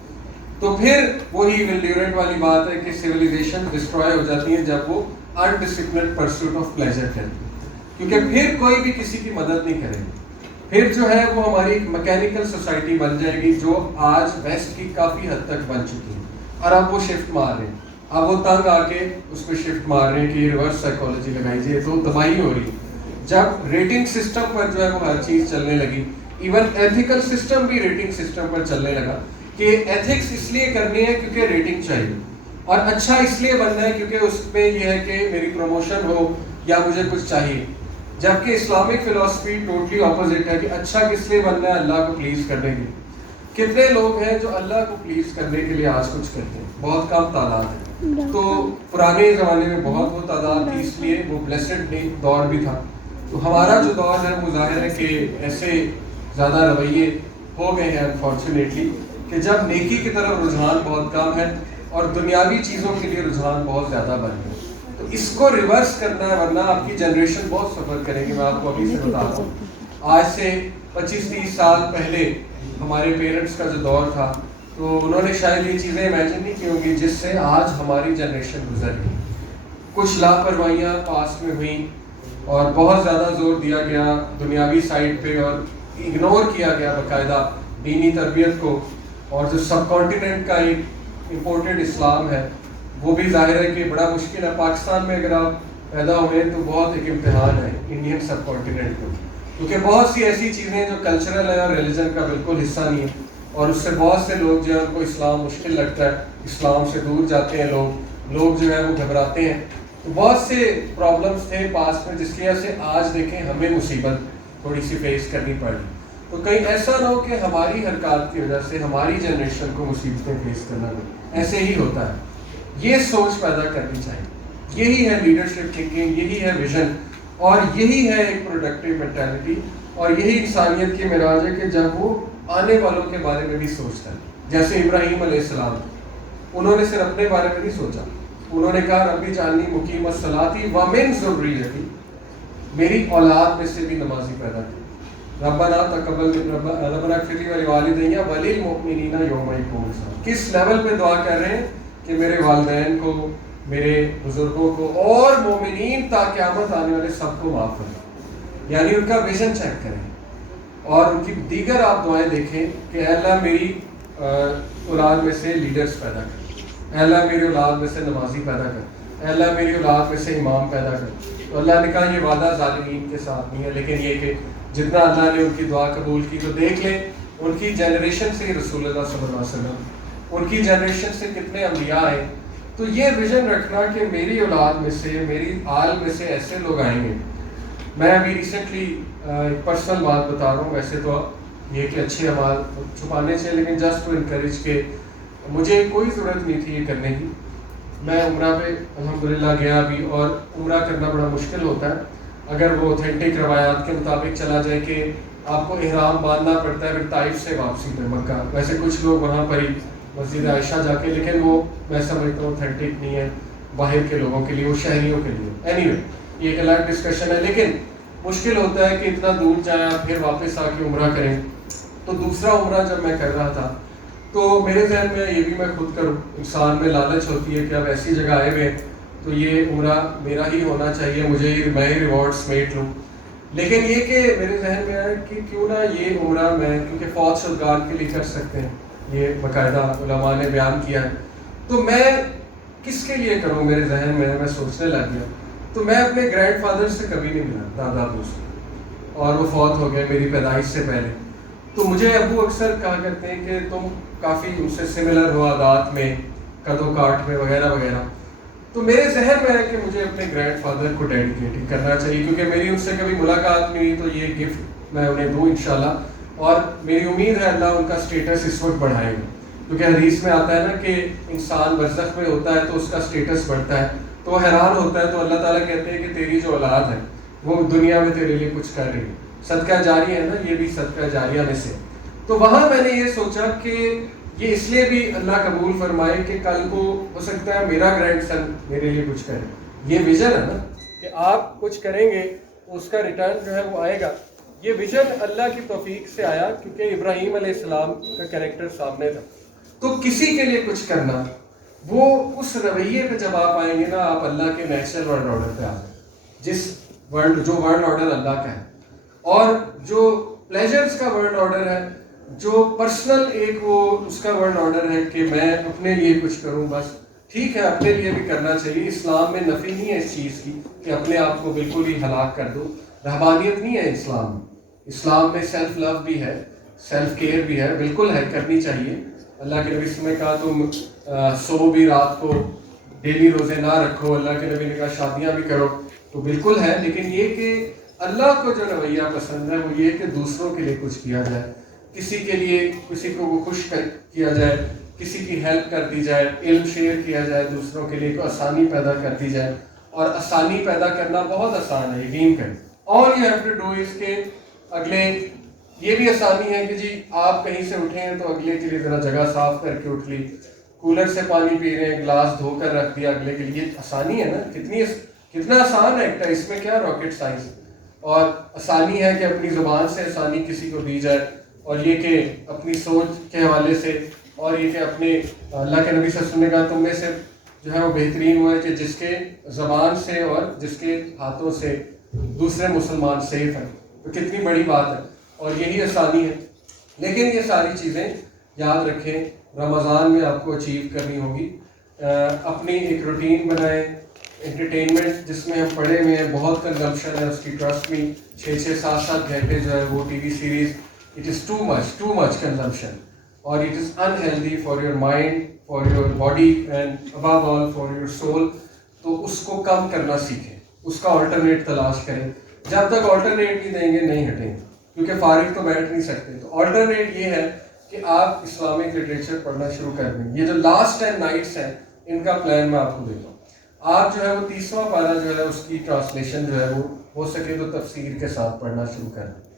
تو پھر وہی ول ڈیورنٹ والی بات ہے کہ سویلائزیشن ڈسٹروائے ہو جاتی ہیں جب وہ انڈسپلنڈ پرسوٹ آف پلیزر کرتی ہے, کیونکہ پھر کوئی بھی کسی کی مدد نہیں کرے گا. پھر جو ہے وہ ہماری میکینیکل سوسائٹی بن جائے گی جو آج ویسٹ کی کافی حد تک بن چکی ہے, اور اب وہ شفٹ مار رہے ہیں, اب وہ تنگ آ کے اس پہ شفٹ مار رہے ہیں کہ یہ ریورس سائیکالوجی لگائیے. تو تباہی ہو رہی ہے جب ریٹنگ سسٹم پر جو ہے وہ ہر چیز چلنے لگی. ایون ایتھیکل سسٹم بھی ریٹنگ سسٹم پر چلنے لگا کہ ایتھکس اس لیے کرنی ہے کیونکہ ریٹنگ چاہیے, اور اچھا اس لیے بننا ہے کیونکہ اس میں یہ ہے کہ میری پروموشن ہو یا مجھے کچھ چاہیے. جبکہ اسلامک فلاسفی ٹوٹلی اپوزٹ ہے کہ اچھا کس لیے بننا ہے, اللہ کو پلیز کرنے کے لیے. کتنے لوگ ہیں جو اللہ کو پلیز کرنے کے لیے آج کچھ کرتے ہیں, بہت کم تعداد ہے. تو پرانے زمانے میں بہت وہ تعداد تھی, اس لیے وہ بلیسڈ دور بھی تھا. تو ہمارا جو دور ہے وہ ظاہر ہے کہ ایسے زیادہ رویے ہو گئے ہیں انفارچونیٹلی کہ جب نیکی کی طرف رجحان بہت کم ہے اور دنیاوی چیزوں کے لیے رجحان بہت زیادہ بن گیا. تو اس کو ریورس کرنا ہے, ورنہ آپ کی جنریشن بہت سفر کرے گی. میں آپ کو ابھی سے بتا رہا ہوں, آج سے 25-30 سال پہلے ہمارے پیرنٹس کا جو دور تھا تو انہوں نے شاید یہ چیزیں امیجن نہیں کی ہوں گی جس سے آج ہماری جنریشن گزر گئی. کچھ لاپرواہیاں پاسٹ میں ہوئیں اور بہت زیادہ زور دیا گیا دنیاوی سائڈ پہ اور اگنور کیا گیا باقاعدہ دینی تربیت کو. اور جو سب کانٹیننٹ کا ایک امپورٹڈ اسلام ہے وہ بھی ظاہر ہے کہ بڑا مشکل ہے. پاکستان میں اگر آپ پیدا ہوئے تو بہت ایک امتحان ہے انڈین سب کانٹیننٹ کو, کیونکہ بہت سی ایسی چیزیں جو کلچرل ہے اور ریلیجن کا بالکل حصہ نہیں ہے, اور اس سے بہت سے لوگ جو ہے ان کو اسلام مشکل لگتا ہے, اسلام سے دور جاتے ہیں لوگ جو ہے وہ گھبراتے ہیں. تو بہت سے پرابلمس تھے پاس میں جس کی وجہ سے آج دیکھیں ہمیں مصیبت تھوڑی سی فیس کرنی پڑی. تو کہیں ایسا نہ ہو کہ ہماری حرکات کی وجہ سے ہماری جنریشن کو مصیبتیں فیس کرنا پڑے. ایسے ہی ہوتا ہے, یہ سوچ پیدا کرنی چاہیے. یہی ہے لیڈرشپ تھنکنگ, یہی ہے ویژن, اور یہی ہے ایک پروڈکٹیو مینٹیلٹی, اور یہی انسانیت کی معراج ہے کہ جب وہ آنے والوں کے بارے میں بھی سوچتا ہے. جیسے ابراہیم علیہ السلام، انہوں نے صرف اپنے بارے میں نہیں سوچا، انہوں نے کہا ربی جعلنی مقیم الصلاۃ ومن ذریتی، میری اولاد میں سے بھی نمازی پیدا کر، ربنا تقبل ربنا اغفر لی ولوالدی وللمؤمنین یوم یقوم الحساب۔ کس لیول پہ دعا کر رہے ہیں کہ میرے والدین کو، میرے بزرگوں کو اور مومنین تا قیامت آنے والے سب کو معاف کریں، یعنی ان کا ویژن چیک کریں۔ اور ان کی دیگر آپ دعائیں دیکھیں کہ اے اللہ میری اولاد میں سے لیڈرز پیدا کر، اے اللہ میری اولاد میں سے نمازی پیدا کر، اے اللہ میری اولاد میں سے امام پیدا کر۔ تو اللہ نے کہا یہ وعدہ ظالمین کے ساتھ نہیں ہے، لیکن یہ کہ جتنا اللہ نے ان کی دعا قبول کی، تو دیکھ لیں ان کی جنریشن سے ہی رسول اللہ صلی اللہ علیہ وسلم، ان کی جنریشن سے کتنے انبیاء آئے۔ تو یہ ویژن رکھنا کہ میری اولاد میں سے، میری آل میں سے ایسے لوگ آئیں گے۔ میں ابھی ریسنٹلی ایک پرسنل بات بتا رہا ہوں، ویسے تو یہ کہ اچھے اعمال چھپانے چاہیے، لیکن جسٹ ٹو انکریج کہ مجھے کوئی ضرورت نہیں تھی یہ کرنے کی۔ میں عمرہ پہ الحمدللہ گیا ابھی، اور عمرہ کرنا بڑا مشکل ہوتا ہے اگر وہ اوتھینٹک روایات کے مطابق چلا جائے کہ آپ کو احرام باندھنا پڑتا ہے پھر طائف سے واپسی پہ مکہ۔ ویسے کچھ لوگ وہاں پر ہی مسجد عائشہ جا کے، لیکن وہ میں سمجھتا ہوں اوتھینٹک نہیں ہے باہر کے لوگوں کے لیے، وہ شہریوں کے لیے۔ اینی وے یہ ایک الگ ڈسکشن ہے، لیکن مشکل ہوتا ہے کہ اتنا دور جائیں آپ پھر واپس آ کے عمرہ کریں۔ تو دوسرا عمرہ جب میں کر رہا تھا تو میرے ذہن میں یہ بھی میں خود کروں، انسان میں لالچ ہوتی ہے کہ اب ایسی جگہ آئے ہوئے تو یہ عمرہ میرا ہی ہونا چاہیے، میں ہی ریوارڈ سمیٹ لوں۔ لیکن یہ کہ میرے ذہن میں آیا کہ کیوں نہ یہ عمرہ میں، کیونکہ فوت شدگان کے لیے کر سکتے ہیں، یہ باقاعدہ علماء نے بیان کیا ہے، تو میں کس کے لیے کروں؟ میرے ذہن میں سوچنے لگ گیا۔ تو میں اپنے گرینڈ فادر سے کبھی نہیں ملا، دادا ابو سے، اور وہ فوت ہو گئے میری پیدائش سے پہلے۔ تو مجھے ابو اکثر کہا کرتے ہیں کہ تم کافی ان سے سملر ہو عادات میں، قد و کاٹ میں، وغیرہ وغیرہ۔ تو میرے ذہن میں ہے کہ مجھے اپنے گرینڈ فادر کو ڈیڈیکیٹ کرنا چاہیے، کیونکہ میری ان سے کبھی ملاقات نہیں ہوئی، تو یہ گفٹ میں انہیں دوں انشاءاللہ۔ اور میری امید ہے اللہ ان کا سٹیٹس اس وقت بڑھائے گا، کیونکہ حدیث میں آتا ہے نا کہ انسان برزخ میں ہوتا ہے تو اس کا سٹیٹس بڑھتا ہے، تو وہ حیران ہوتا ہے، تو اللہ تعالیٰ کہتے ہیں کہ تیری جو اولاد ہے وہ دنیا میں تیرے لیے کچھ کر رہی ہے، صدقہ جاری ہے نا، یہ بھی صدقہ جاریہ میں سے۔ تو وہاں میں نے یہ سوچا کہ یہ اس لیے بھی اللہ قبول فرمائے کہ کل کو ہو سکتا ہے میرا گرینڈ سن میرے لیے کچھ کرے۔ یہ ویژن ہے نا کہ آپ کچھ کریں گے تو اس کا ریٹرن جو ہے وہ آئے گا۔ یہ ویژن اللہ کی توفیق سے آیا کیونکہ ابراہیم علیہ السلام کا کریکٹر سامنے تھا۔ تو کسی کے لیے کچھ کرنا، وہ اس رویے پہ جب آپ آئیں گے نا، آپ اللہ کے نیچرل ورلڈ آرڈر پہ آ جائیں، جو ورلڈ آرڈر اللہ کا ہے، اور جو پلیجرز کا ورلڈ آرڈر ہے، جو پرسنل ایک وہ اس کا ورلڈ آرڈر ہے کہ میں اپنے لیے کچھ کروں بس۔ ٹھیک ہے اپنے لیے بھی کرنا چاہیے، اسلام میں نفی نہیں ہے اس چیز کی کہ اپنے آپ کو بالکل ہی ہلاک کر دو، رہبانیت نہیں ہے اسلام میں۔ اسلام میں سیلف لو بھی ہے، سیلف کیئر بھی ہے، بالکل ہے، کرنی چاہیے۔ اللہ کے نبی سے میں کہا تم سو بھی رات کو، ڈیلی روزے نہ رکھو، اللہ کے نبی نے کہا شادیاں بھی کرو، تو بالکل ہے۔ لیکن یہ کہ اللہ کو جو رویہ پسند ہے وہ یہ کہ دوسروں کے لیے کچھ کیا جائے، کسی کے لیے، کسی کو خوش کیا جائے، کسی کی ہیلپ کر دی جائے، علم شیئر کیا جائے دوسروں کے لیے، کو آسانی پیدا کر دی جائے۔ اور آسانی پیدا کرنا بہت آسان ہے، یقین کریں۔ All you have to do is کہ اگلے، یہ بھی آسانی ہے کہ جی آپ کہیں سے اٹھے ہیں تو اگلے کے لیے ذرا جگہ صاف کر کے اٹھ لی، کولر سے پانی پی رہے ہیں گلاس دھو کر رکھ دیا اگلے کے لیے، آسانی ہے نا، کتنا آسان ایکٹ ہے، اس میں کیا راکٹ سائنس۔ اور آسانی ہے کہ اپنی زبان سے آسانی کسی کو دی جائے، اور یہ کہ اپنی سوچ کے حوالے سے، اور یہ کہ اپنے اللہ کے نبی صلی اللہ علیہ وسلم نے کہا تم میں سے جو ہے وہ بہترین ہوا ہے کہ جس کے زبان سے اور جس کے ہاتھوں سے دوسرے مسلمان سیف ہیں۔ تو کتنی بڑی بات ہے، اور یہی آسانی ہے۔ لیکن یہ ساری چیزیں یاد رکھیں رمضان میں آپ کو اچیو کرنی ہوگی۔ اپنی ایک روٹین بنائیں، انٹرٹینمنٹ جس میں ہم پڑے ہوئے ہیں بہت کنزمپشن ہے اس کی، ٹرسٹ می، 6-7 گھنٹے جو ہے وہ T V series, it is too much consumption, اور it is unhealthy for your mind, for your body, and above all for your soul. تو اس کو کم کرنا سیکھیں، اس کا آلٹرنیٹ تلاش کریں۔ جب تک آلٹرنیٹ نہیں دیں گے نہیں ہٹیں گے، کیونکہ فارغ تو بیٹھ نہیں سکتے۔ تو آلٹرنیٹ یہ ہے کہ آپ اسلامک لٹریچر پڑھنا شروع کر دیں۔ یہ جو لاسٹ 10 نائٹس ہیں ان کا پلان میں آپ کو دیتا ہوں۔ آپ جو ہے وہ 30واں پارہ جو ہے اس کی ٹرانسلیشن جو ہے وہ ہو سکے تو تفسیر کے ساتھ پڑھنا شروع کر دیں،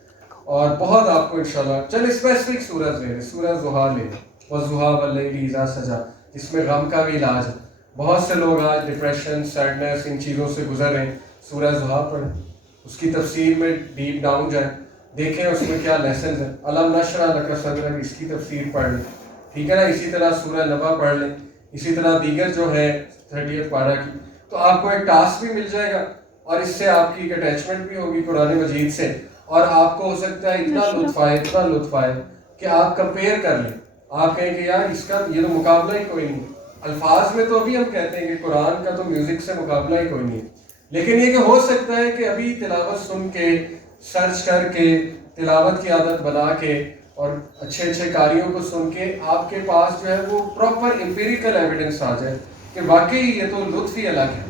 اور بہت آپ کو انشاءاللہ، چل اسپیسیفک سورج لے لیں، سورہ ضحیٰ لے لیں، والضحیٰ واللیل اذا سجا، جس میں غم کا بھی علاج ہے. بہت سے لوگ آج ڈپریشن، سیڈنس، ان چیزوں سے گزر رہے ہیں. سورہ ضحیٰ پڑھیں، اس کی تفسیر میں ڈیپ ڈاؤن جائیں، دیکھیں اس میں کیا لیسنز ہیں. علم نشرح لک صدرک، اس کی تفسیر پڑھ لیں. ٹھیک ہے نا. اسی طرح سورہ نبا پڑھ لیں، اسی طرح دیگر جو ہے 30 پارہ کی. تو آپ کو ایک ٹاسک بھی مل جائے گا اور اس سے آپ کی ایک اٹیچمنٹ بھی ہوگی قرآن مجید سے، اور آپ کو ہو سکتا ہے اتنا لطف آئے کہ آپ کمپیئر کر لیں. آپ کہیں کہ یار اس کا یہ تو مقابلہ ہی کوئی نہیں. الفاظ میں تو ابھی ہم کہتے ہیں کہ قرآن کا تو میوزک سے مقابلہ ہی کوئی نہیں ہے، لیکن یہ کہ ہو سکتا ہے کہ ابھی تلاوت سن کے، سرچ کر کے، تلاوت کی عادت بنا کے اور اچھے اچھے قاریوں کو سن کے آپ کے پاس جو ہے وہ پراپر امپیریکل ایویڈنس آ جائے کہ واقعی یہ تو لطف ہی الگ ہے.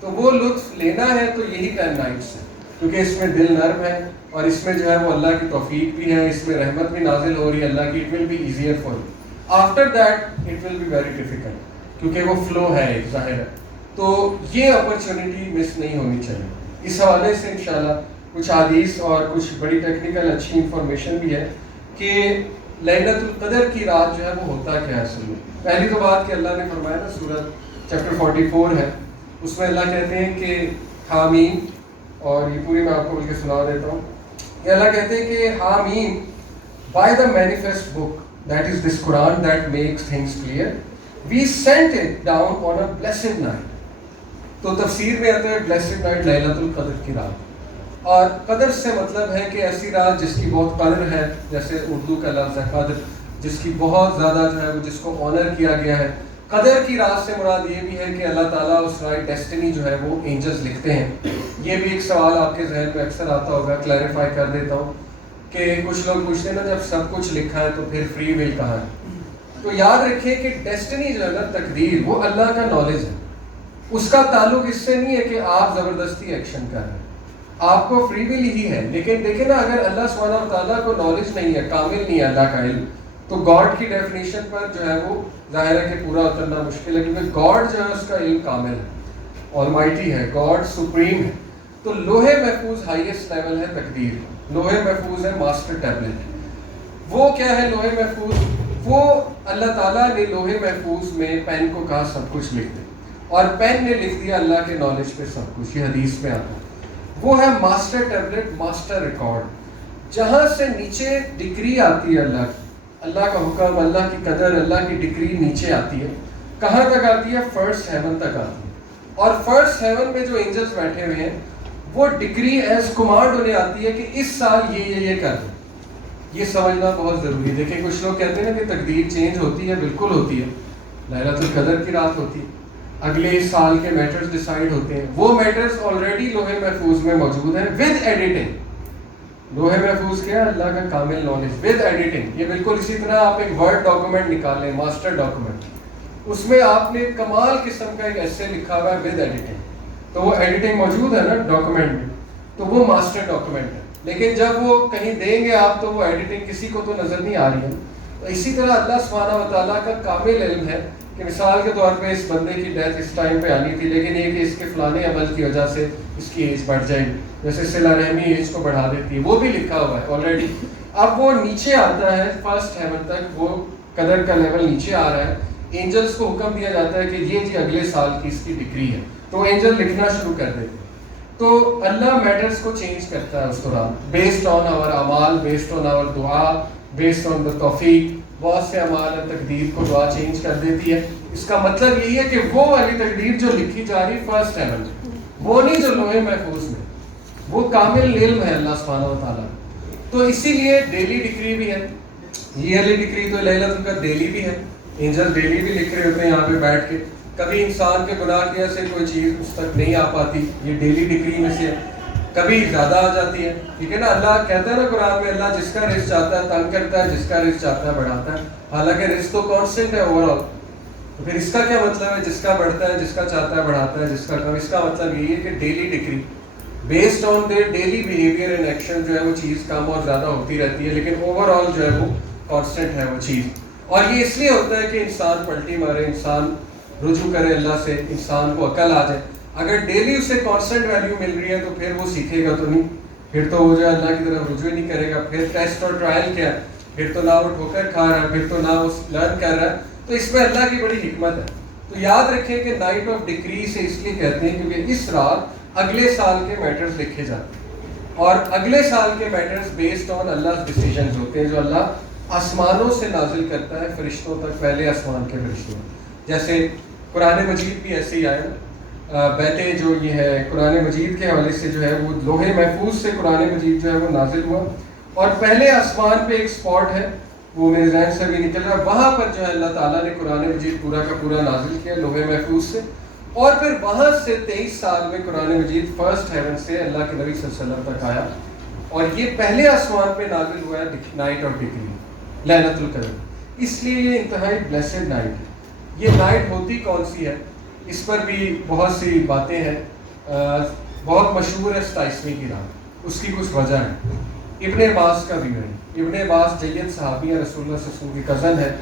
تو وہ لطف لینا ہے تو یہی 10 نائٹس ہے، کیونکہ اس میں دل نرم ہے اور اس میں جو ہے وہ اللہ کی توفیق بھی ہے، اس میں رحمت بھی نازل ہو رہی ہے اللہ کی. It will be easier for you. After that it will be very difficult, کیونکہ وہ فلو ہے ایک ظاہر ہے. تو یہ اپرچونٹی مس نہیں ہونی چاہیے. اس حوالے سے انشاءاللہ کچھ حدیث اور کچھ بڑی ٹیکنیکل اچھی انفارمیشن بھی ہے کہ لیلۃ القدر کی رات جو ہے وہ ہوتا کیا ہے اصل میں. پہلی تو بات کہ اللہ نے فرمایا نا، سورۃ چیپٹر 44 ہے، اس میں اللہ کہتے ہیں کہ حامیم، اور یہ پوری میں آپ کو بلکہ سنا دیتا ہوں کہ اللہ کہتے ہیں کہ حامیم by the manifest book, that is this Quran that makes things clear, we sent it down on a blessed night. تو تفسیر میں آتا ہے blessed night لیلۃ القدر کی رات، اور قدر سے مطلب ہے کہ ایسی رات جس کی بہت قدر ہے، جیسے اردو کا لفظ ہے قدر، جس کی بہت زیادہ جو ہے وہ جس کو آنر کیا گیا ہے. قدر کی رات سے مراد یہ بھی ہے کہ اللہ تعالیٰ اس رائٹ ڈیسٹنی جو ہے وہ اینجلز لکھتے ہیں. یہ بھی ایک سوال آپ کے ذہن میں اکثر آتا ہوگا، کلیریفائی کر دیتا ہوں کہ کچھ لوگ پوچھتے ہیں نا جب سب کچھ لکھا ہے تو پھر فری ول کہاں ہے. تو یاد رکھیں کہ ڈیسٹنی جو ہے نا، تقدیر، وہ اللہ کا نالج ہے. اس کا تعلق اس سے نہیں ہے کہ آپ زبردستی ایکشن کر رہے ہیں، آپ کو فری ول ہی ہے. لیکن دیکھیں نا، اگر اللہ سبحانہ و تعالیٰ کو نالج نہیں ہے، کامل نہیں ہے اللہ کا علم، تو گاڈ کی ڈیفینیشن پر جو ہے وہ ظاہر ہے کہ پورا اترنا مشکل ہے، کیونکہ گاڈ جو ہے اس کا علم کامل ہے، آلمائٹی ہے، گاڈ سپریم ہے. تو لوہے محفوظ ہائیسٹ لیول ہے تقدیر. لوہے محفوظ ہے ماسٹر ٹیبلٹ. وہ کیا ہے لوہے محفوظ؟ وہ اللہ تعالیٰ نے لوہے محفوظ میں پین کو کہا سب کچھ لکھ دے، اور پین نے لکھ دیا اللہ کے نالج پہ سب کچھ. یہ حدیث میں آتا ہے. وہ ہے ماسٹر ٹیبلٹ، ماسٹر ریکارڈ، جہاں سے نیچے ڈگری آتی ہے اللہ کی، اللہ کا حکم، اللہ کی قدر، اللہ کی ڈگری نیچے آتی ہے. کہاں تک آتی ہے؟ فرسٹ ہیون تک آتی ہے. اور فرسٹ ہیون میں جو اینجلز بیٹھے ہوئے ہیں، وہ ڈگری ایز کمانڈ انہیں آتی ہے کہ اس سال یہ کر دو. یہ سمجھنا بہت ضروری ہے. دیکھیں کچھ لوگ کہتے ہیں نا کہ تقدیر چینج ہوتی ہے، بالکل ہوتی ہے. لیلۃ القدر کی رات ہوتی ہے، اگلے سال کے میٹرز ڈیسائیڈ ہوتے ہیں. وہ میٹرز آلریڈی لوہے محفوظ میں موجود ہیں ود ایڈیٹنگ. لوہے محفوظ کیا؟ اللہ کا کامل نالج ود ایڈیٹنگ. یہ بالکل اسی طرح آپ ایک ورڈ ڈاکومنٹ نکالیں، ماسٹر ڈاکومنٹ، اس میں آپ نے کمال قسم کا ایک ایسے لکھا ہوا ہے ود ایڈیٹنگ، تو وہ ایڈیٹنگ موجود ہے نا ڈاکومنٹ میں، تو وہ ماسٹر ڈاکومنٹ ہے. لیکن جب وہ کہیں دیں گے آپ تو وہ ایڈیٹنگ کسی کو تو نظر نہیں آ رہی ہے. تو اسی طرح اللہ سبحانہ و تعالیٰ کا کامل علم ہے کہ مثال کے طور پہ اس بندے کی ڈیتھ اس ٹائم پہ آنی تھی، لیکن یہ کہ اس کے فلانے عمل کی وجہ سے اس کی ایج بڑھ جائے گی، جیسے صلہ رحمی ایج کو بڑھا دیتی ہے، وہ بھی لکھا ہوا ہے آلریڈی. اب وہ نیچے آتا ہے فرسٹ ہیون تک، وہ قدر کا لیول نیچے آ رہا ہے. اینجلس کو حکم دیا جاتا ہے کہ یہ جی اگلے سال کی اس کی ڈگری ہے، تو اینجل لکھنا شروع کر دیتے ہیں. تو اللہ میٹرز کو چینج کرتا ہے اس دوران، بیسڈ آن آور اعمال، بیسڈ آن آور دعا، بیسڈ آن دا توفیق. بہت سے اعمال تقدیر کو دعا چینج کر دیتی ہے. اس کا مطلب یہی ہے کہ وہ والی تقدیر جو لکھی جا رہی فرسٹ ہیون میں، وہ نہیں جو لوہے محفوظ میں، وہ کامل علم ہے اللہ سبحانہ و تعالیٰ. تو اسی لیے ڈیلی ڈگری بھی ہے. ایئرلی ڈگری تو لیلۃ القدر ڈیلی بھی ہے، اینجل ڈیلی بھی لکھ رہے ہوتے ہیں یہاں پہ بیٹھ کے. کبھی انسان کے گناہ کی وجہ سے کوئی چیز اس تک نہیں آ پاتی، یہ ڈیلی ڈگری میں سے کبھی زیادہ آ جاتی ہے. ٹھیک ہے نا. اللہ کہتا ہے نا قرآن میں، اللہ جس کا رزق چاہتا ہے تنگ کرتا ہے، جس کا رزق چاہتا ہے بڑھاتا ہے. حالانکہ رزق تو کانسٹنٹ ہے اوور آل. تو پھر اس کا کیا مطلب ہے؟ جس کا بڑھتا ہے، جس کا چاہتا ہے بڑھاتا ہے، جس کا کم. اس کا مطلب یہی ہے کہ daily degree based on their daily behaviour and action جو ہے وہ چیز کم اور زیادہ ہوتی رہتی ہے، لیکن اوور آل جو ہے وہ کانسٹنٹ ہے وہ چیز. اور یہ اس لیے ہوتا ہے کہ انسان پلٹی مارے، انسان رجوع کرے اللہ سے، انسان کو عقل آ جائے. اگر ڈیلی اسے کانسٹنٹ ویلیو مل رہی ہے تو پھر وہ سیکھے گا تو نہیں، پھر تو وہ جو ہے اللہ کی طرف رجوع نہیں کرے گا. پھر ٹیسٹ اور ٹرائل کیا ہے پھر تو نہ وہ ٹھوکر کھا رہا ہے، پھر تو نہ وہ لرن کر رہا ہے. تو اس میں اللہ کی بڑی حکمت ہے. تو یاد رکھیں کہ نائٹ آف ڈکری سے اس لیے کہتے ہیں کیونکہ اس رات اگلے سال کے میٹرز لکھے جاتے ہیں، اور اگلے سال کے matters based on Allah decisions ہوتے ہیں جو اللہ آسمانوں سے نازل کرتا ہے فرشتوں تک، پہلے آسمان کے فرشتوں. جیسے قرآن مجید بھی ایسے ہی آیا. بیٹے جو یہ ہے قرآن مجید کے حوالے سے جو ہے وہ لوح محفوظ سے قرآن مجید جو ہے وہ نازل ہوا، اور پہلے آسمان پہ ایک اسپاٹ ہے وہ میرے ذہن سے بھی نکل رہا ہے، وہاں پر جو ہے اللہ تعالیٰ نے قرآن مجید پورا کا پورا نازل کیا لوح محفوظ سے. اور پھر وہاں سے 23 سال میں قرآن مجید فرسٹ ہیون سے اللہ کے نبی صلی اللہ علیہ وسلم تک آیا، اور یہ پہلے آسمان پہ نازل ہوا ہے نائٹ آف ڈکری، لیلۃ القدر. اس لیے یہ انتہائی بلیسڈ نائٹ ہے. یہ نائٹ ہوتی کون سی ہے، اس پر بھی بہت سی باتیں ہیں. بہت مشہور ہے 27ویں کی رات، اس کی کچھ وجہ ہے. ابن عباس کا بھی ہے. ابن عباس جید صحابی ہے، رسول اللہ صلی اللہ علیہ وسلم کی کزن ہے.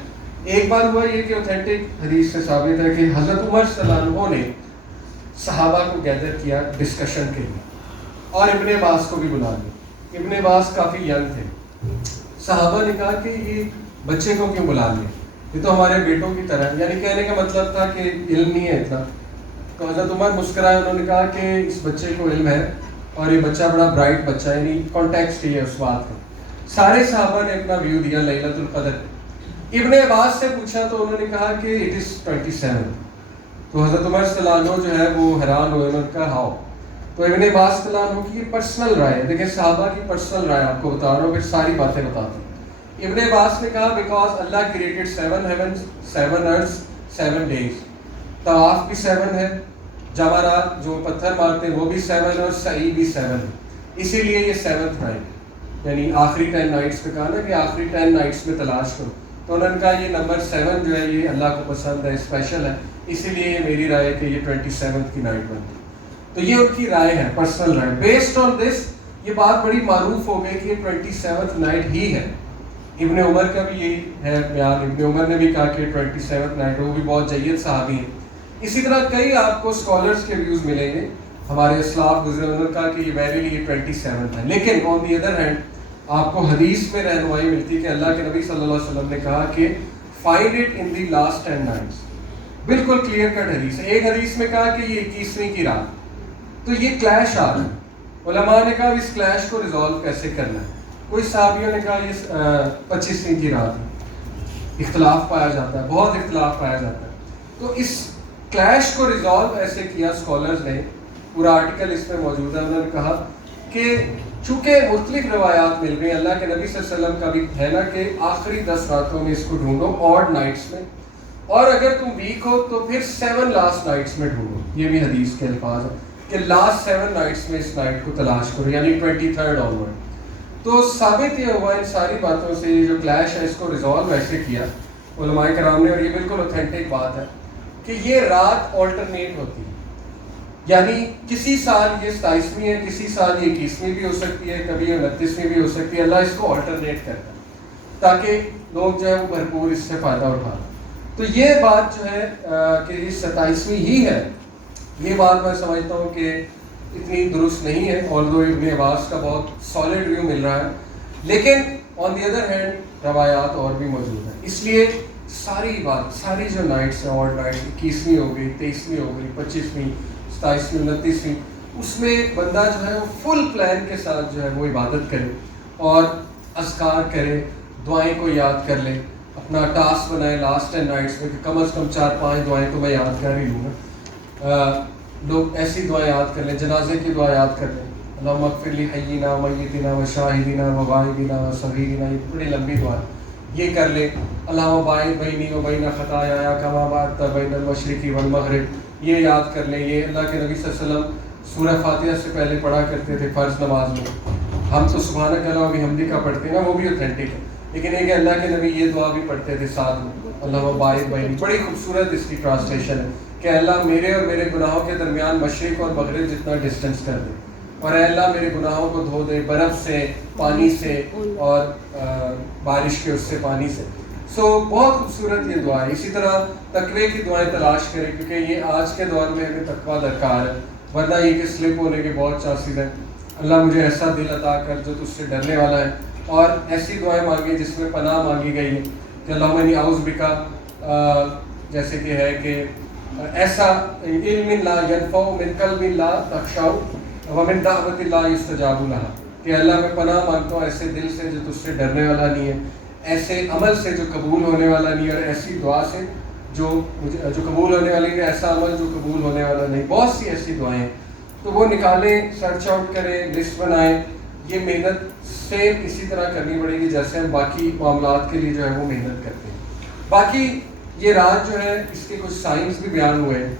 ایک بار ہوا یہ کہ اوتھینٹک حدیث سے ثابت ہے کہ حضرت عمر صلی اللہ علیہ وسلم نے صحابہ کو گیدر کیا ڈسکشن کے لیے، اور ابن عباس کو بھی بلا لیا. ابن عباس کافی ینگ تھے. صحابہ نے کہا کہ یہ بچے کو کیوں بلا لیا، یہ تو ہمارے بیٹوں کی طرح ہے. یعنی کہنے کا مطلب تھا کہ علم نہیں ہے اتنا. تو حضرت عمر مسکرائے، انہوں نے کہا کہ اس بچے کو علم ہے، اور یہ بچہ بڑا برائٹ بچہ ہے. یعنی کانٹیکسٹ یہ ہے اس بات کا. سارے صحابہ نے اپنا ویو دیا لیلۃ القدر. ابن عباس سے پوچھا تو انہوں نے کہا کہ اٹ از 27. تو حضرت عمر صلی اللہ عنہ جو ہے وہ حیران ہوئے، انہوں نے کہا ہاؤ. تو ابن عباس صلی اللہ عنہ کی پرسنل رائے ہے، دیکھیں صحابہ کی پرسنل رائے آپ کو بتا رہا ہوں، پھر ساری باتیں بتاتا ہوں. ابن عباس نے کہا because Allah created 7 heavens 7 earths 7 days. طواف بھی 7 ہے، جمرات جو پتھر مارتے ہیں وہ بھی 7 اور سعی بھی 7 ہے. اسی لیے یہ 7th نائٹ، یعنی آخری 10 نائٹس پہ کہا نا کہ آخری 10 نائٹس میں تلاش کرو. تو انہوں نے کہا یہ نمبر 7 جو ہے یہ اللہ کو پسند ہے، اسپیشل ہے، اسی لیے یہ میری رائے ہے کہ یہ 27 کی نائٹ بنتی. تو یہ ان کی رائے ہے، پرسنل رائے. بیسڈ آن دس یہ بات بڑی معروف ہو گئی کہ یہ 27 نائٹ ہی ہے. ابن عمر کا بھی یہی ہے بیان. ابن عمر نے بھی کہا کہ 27 نائٹ، وہ بھی بہت جید صحابی ہیں. اسی طرح کئی آپ کو اسکالرس کے ویوز ملیں گے، ہمارے اسلاف گزرے انہوں نے کہا کہ یہ ویریلی یہ 27 ہے. لیکن آن دی ادر ہینڈ آپ کو حدیث میں رہنمائی ملتی کہ اللہ کے نبی صلی اللہ علیہ وسلم نے کہا کہ find it in the last 10 nights. بالکل کلیئر کٹ حدیث ہے. ایک حدیث میں کہا کہ یہ 21ویں کی رات. تو یہ کلیش آ رہا ہے. علماء نے کہا اس کلیش کو ریزالو کیسے کرنا ہے. کوئی صحابیوں نے کہا یہ 25ویں کی رات ہے. اختلاف پایا جاتا ہے، بہت اختلاف پایا جاتا ہے. تو اس کلیش کو ریزالو ایسے کیا اسکالرز نے، پورا آرٹیکل اس میں موجود ہے. انہوں نے کہا کہ چونکہ مختلف روایات مل رہی ہیں، اللہ کے نبی صلی اللہ علیہ وسلم کا بھی ہے نا کہ آخری 10 راتوں میں اس کو ڈھونڈو، آڈ نائٹس میں، اور اگر تم ویک ہو تو پھر 7 لاسٹ نائٹس میں ڈھونڈو. یہ بھی حدیث کے الفاظ ہیں کہ لاسٹ 7 نائٹس میں اس نائٹ کو تلاش کرو، یعنی 23rd آنورڈ. تو ثابت یہ ہوا ان ساری باتوں سے، یہ جو کلیش ہے اس کو ریزالو ایسے کیا علماء کرام نے، اور یہ بالکل اوتھینٹک بات ہے کہ یہ رات آلٹرنیٹ ہوتی ہے. یعنی کسی سال یہ 27ویں ہے، کسی سال یہ 21ویں بھی ہو سکتی ہے، کبھی یہ 29ویں بھی ہو سکتی ہے. اللہ اس کو آلٹرنیٹ کرتا ہے تاکہ لوگ جو ہے وہ بھرپور اس سے فائدہ اٹھائیں. تو یہ بات جو ہے کہ یہ 27ویں ہی ہے، یہ بات میں سمجھتا ہوں کہ اتنی درست نہیں ہے، آلدو ابن عباس کا بہت سالڈ ویو مل رہا ہے. لیکن آن دی ادر ہینڈ روایات اور بھی موجود ہیں. اس لیے ساری جو نائٹس ہیں، اور نائٹ 21ویں ہو گئی، 23ویں ہو گئی، 25ویں، 27ویں، 29ویں، اس میں بندہ جو ہے وہ فل پلان کے ساتھ جو ہے وہ عبادت کرے اور اذکار کرے، دعائیں کو یاد کر لے. اپنا ٹاسک بنائے لاسٹ 10 نائٹس میں کہ کم از کم 4-5 دعائیں تو میں یاد کر ہی لوں گا. لوگ ایسی دعائیں یاد کر لیں، جنازے کی دعا یاد کر لیں، اللہم اغفر لی حیینا و میتنا و شاہدینا و غائبینا و صغیرنا، یہ بڑی لمبی دعا ہے، یہ کر لیں. اللہم باعث بینی و بین خطایا کما بعدت بین المشرق والمغرب، یہ یاد کر لیں. یہ اللہ کے نبی صلی اللہ علیہ وسلم سورہ فاتحہ سے پہلے پڑھا کرتے تھے فرض نماز میں. ہم تو سبحانک اللہم و بحمدک کا پڑھتے ہیں نا، وہ بھی اوتھینٹک ہے، لیکن ایک اللہ کے نبی یہ دعا بھی پڑھتے تھے ساتھ میں، اللہم باعث بینی. بڑی خوبصورت اس کی ٹرانسلیشن ہے کہ اللہ میرے اور میرے گناہوں کے درمیان مشرق اور مغرب جتنا ڈسٹینس کر دے، اور اے اللہ میرے گناہوں کو دھو دے برف سے، پانی سے، اور بارش کے اس سے پانی سے. بہت خوبصورت یہ دعا ہے. اسی طرح تقوی کی دعائیں تلاش کریں، کیونکہ یہ آج کے دور میں ہمیں تقویٰ درکار ہے، ورنہ یہ کہ سلپ ہونے کے بہت چانسز ہیں. اللہ مجھے ایسا دل عطا کر جو تجھ سے ڈرنے والا ہے، اور ایسی دعائیں مانگیں جس میں پناہ مانگی گئی ہے کہ اللہم انی اعوذ بکا، جیسے کہ ہے کہ ایسا علم لا ینفع من قلب لا تخشع ومن دعوت لا یستجاب لہا، کہ اللہ میں پناہ مانگتا ہوں ایسے دل سے جو تجھ سے ڈرنے والا نہیں ہے، ایسے عمل سے جو قبول ہونے والا نہیں ہے، اور ایسی دعا سے جو قبول ہونے والی ہے، ایسا عمل جو قبول ہونے والا نہیں. بہت سی ایسی دعائیں ہیں، تو وہ نکالیں، سرچ آؤٹ کریں، لسٹ بنائیں. یہ محنت سیم اسی طرح کرنی پڑے گی جیسے ہم باقی معاملات کے لیے جو ہے وہ محنت کرتے ہیں. باقی یہ رات جو ہے اس کے کچھ سائنس بھی بیان ہوئے ہیں.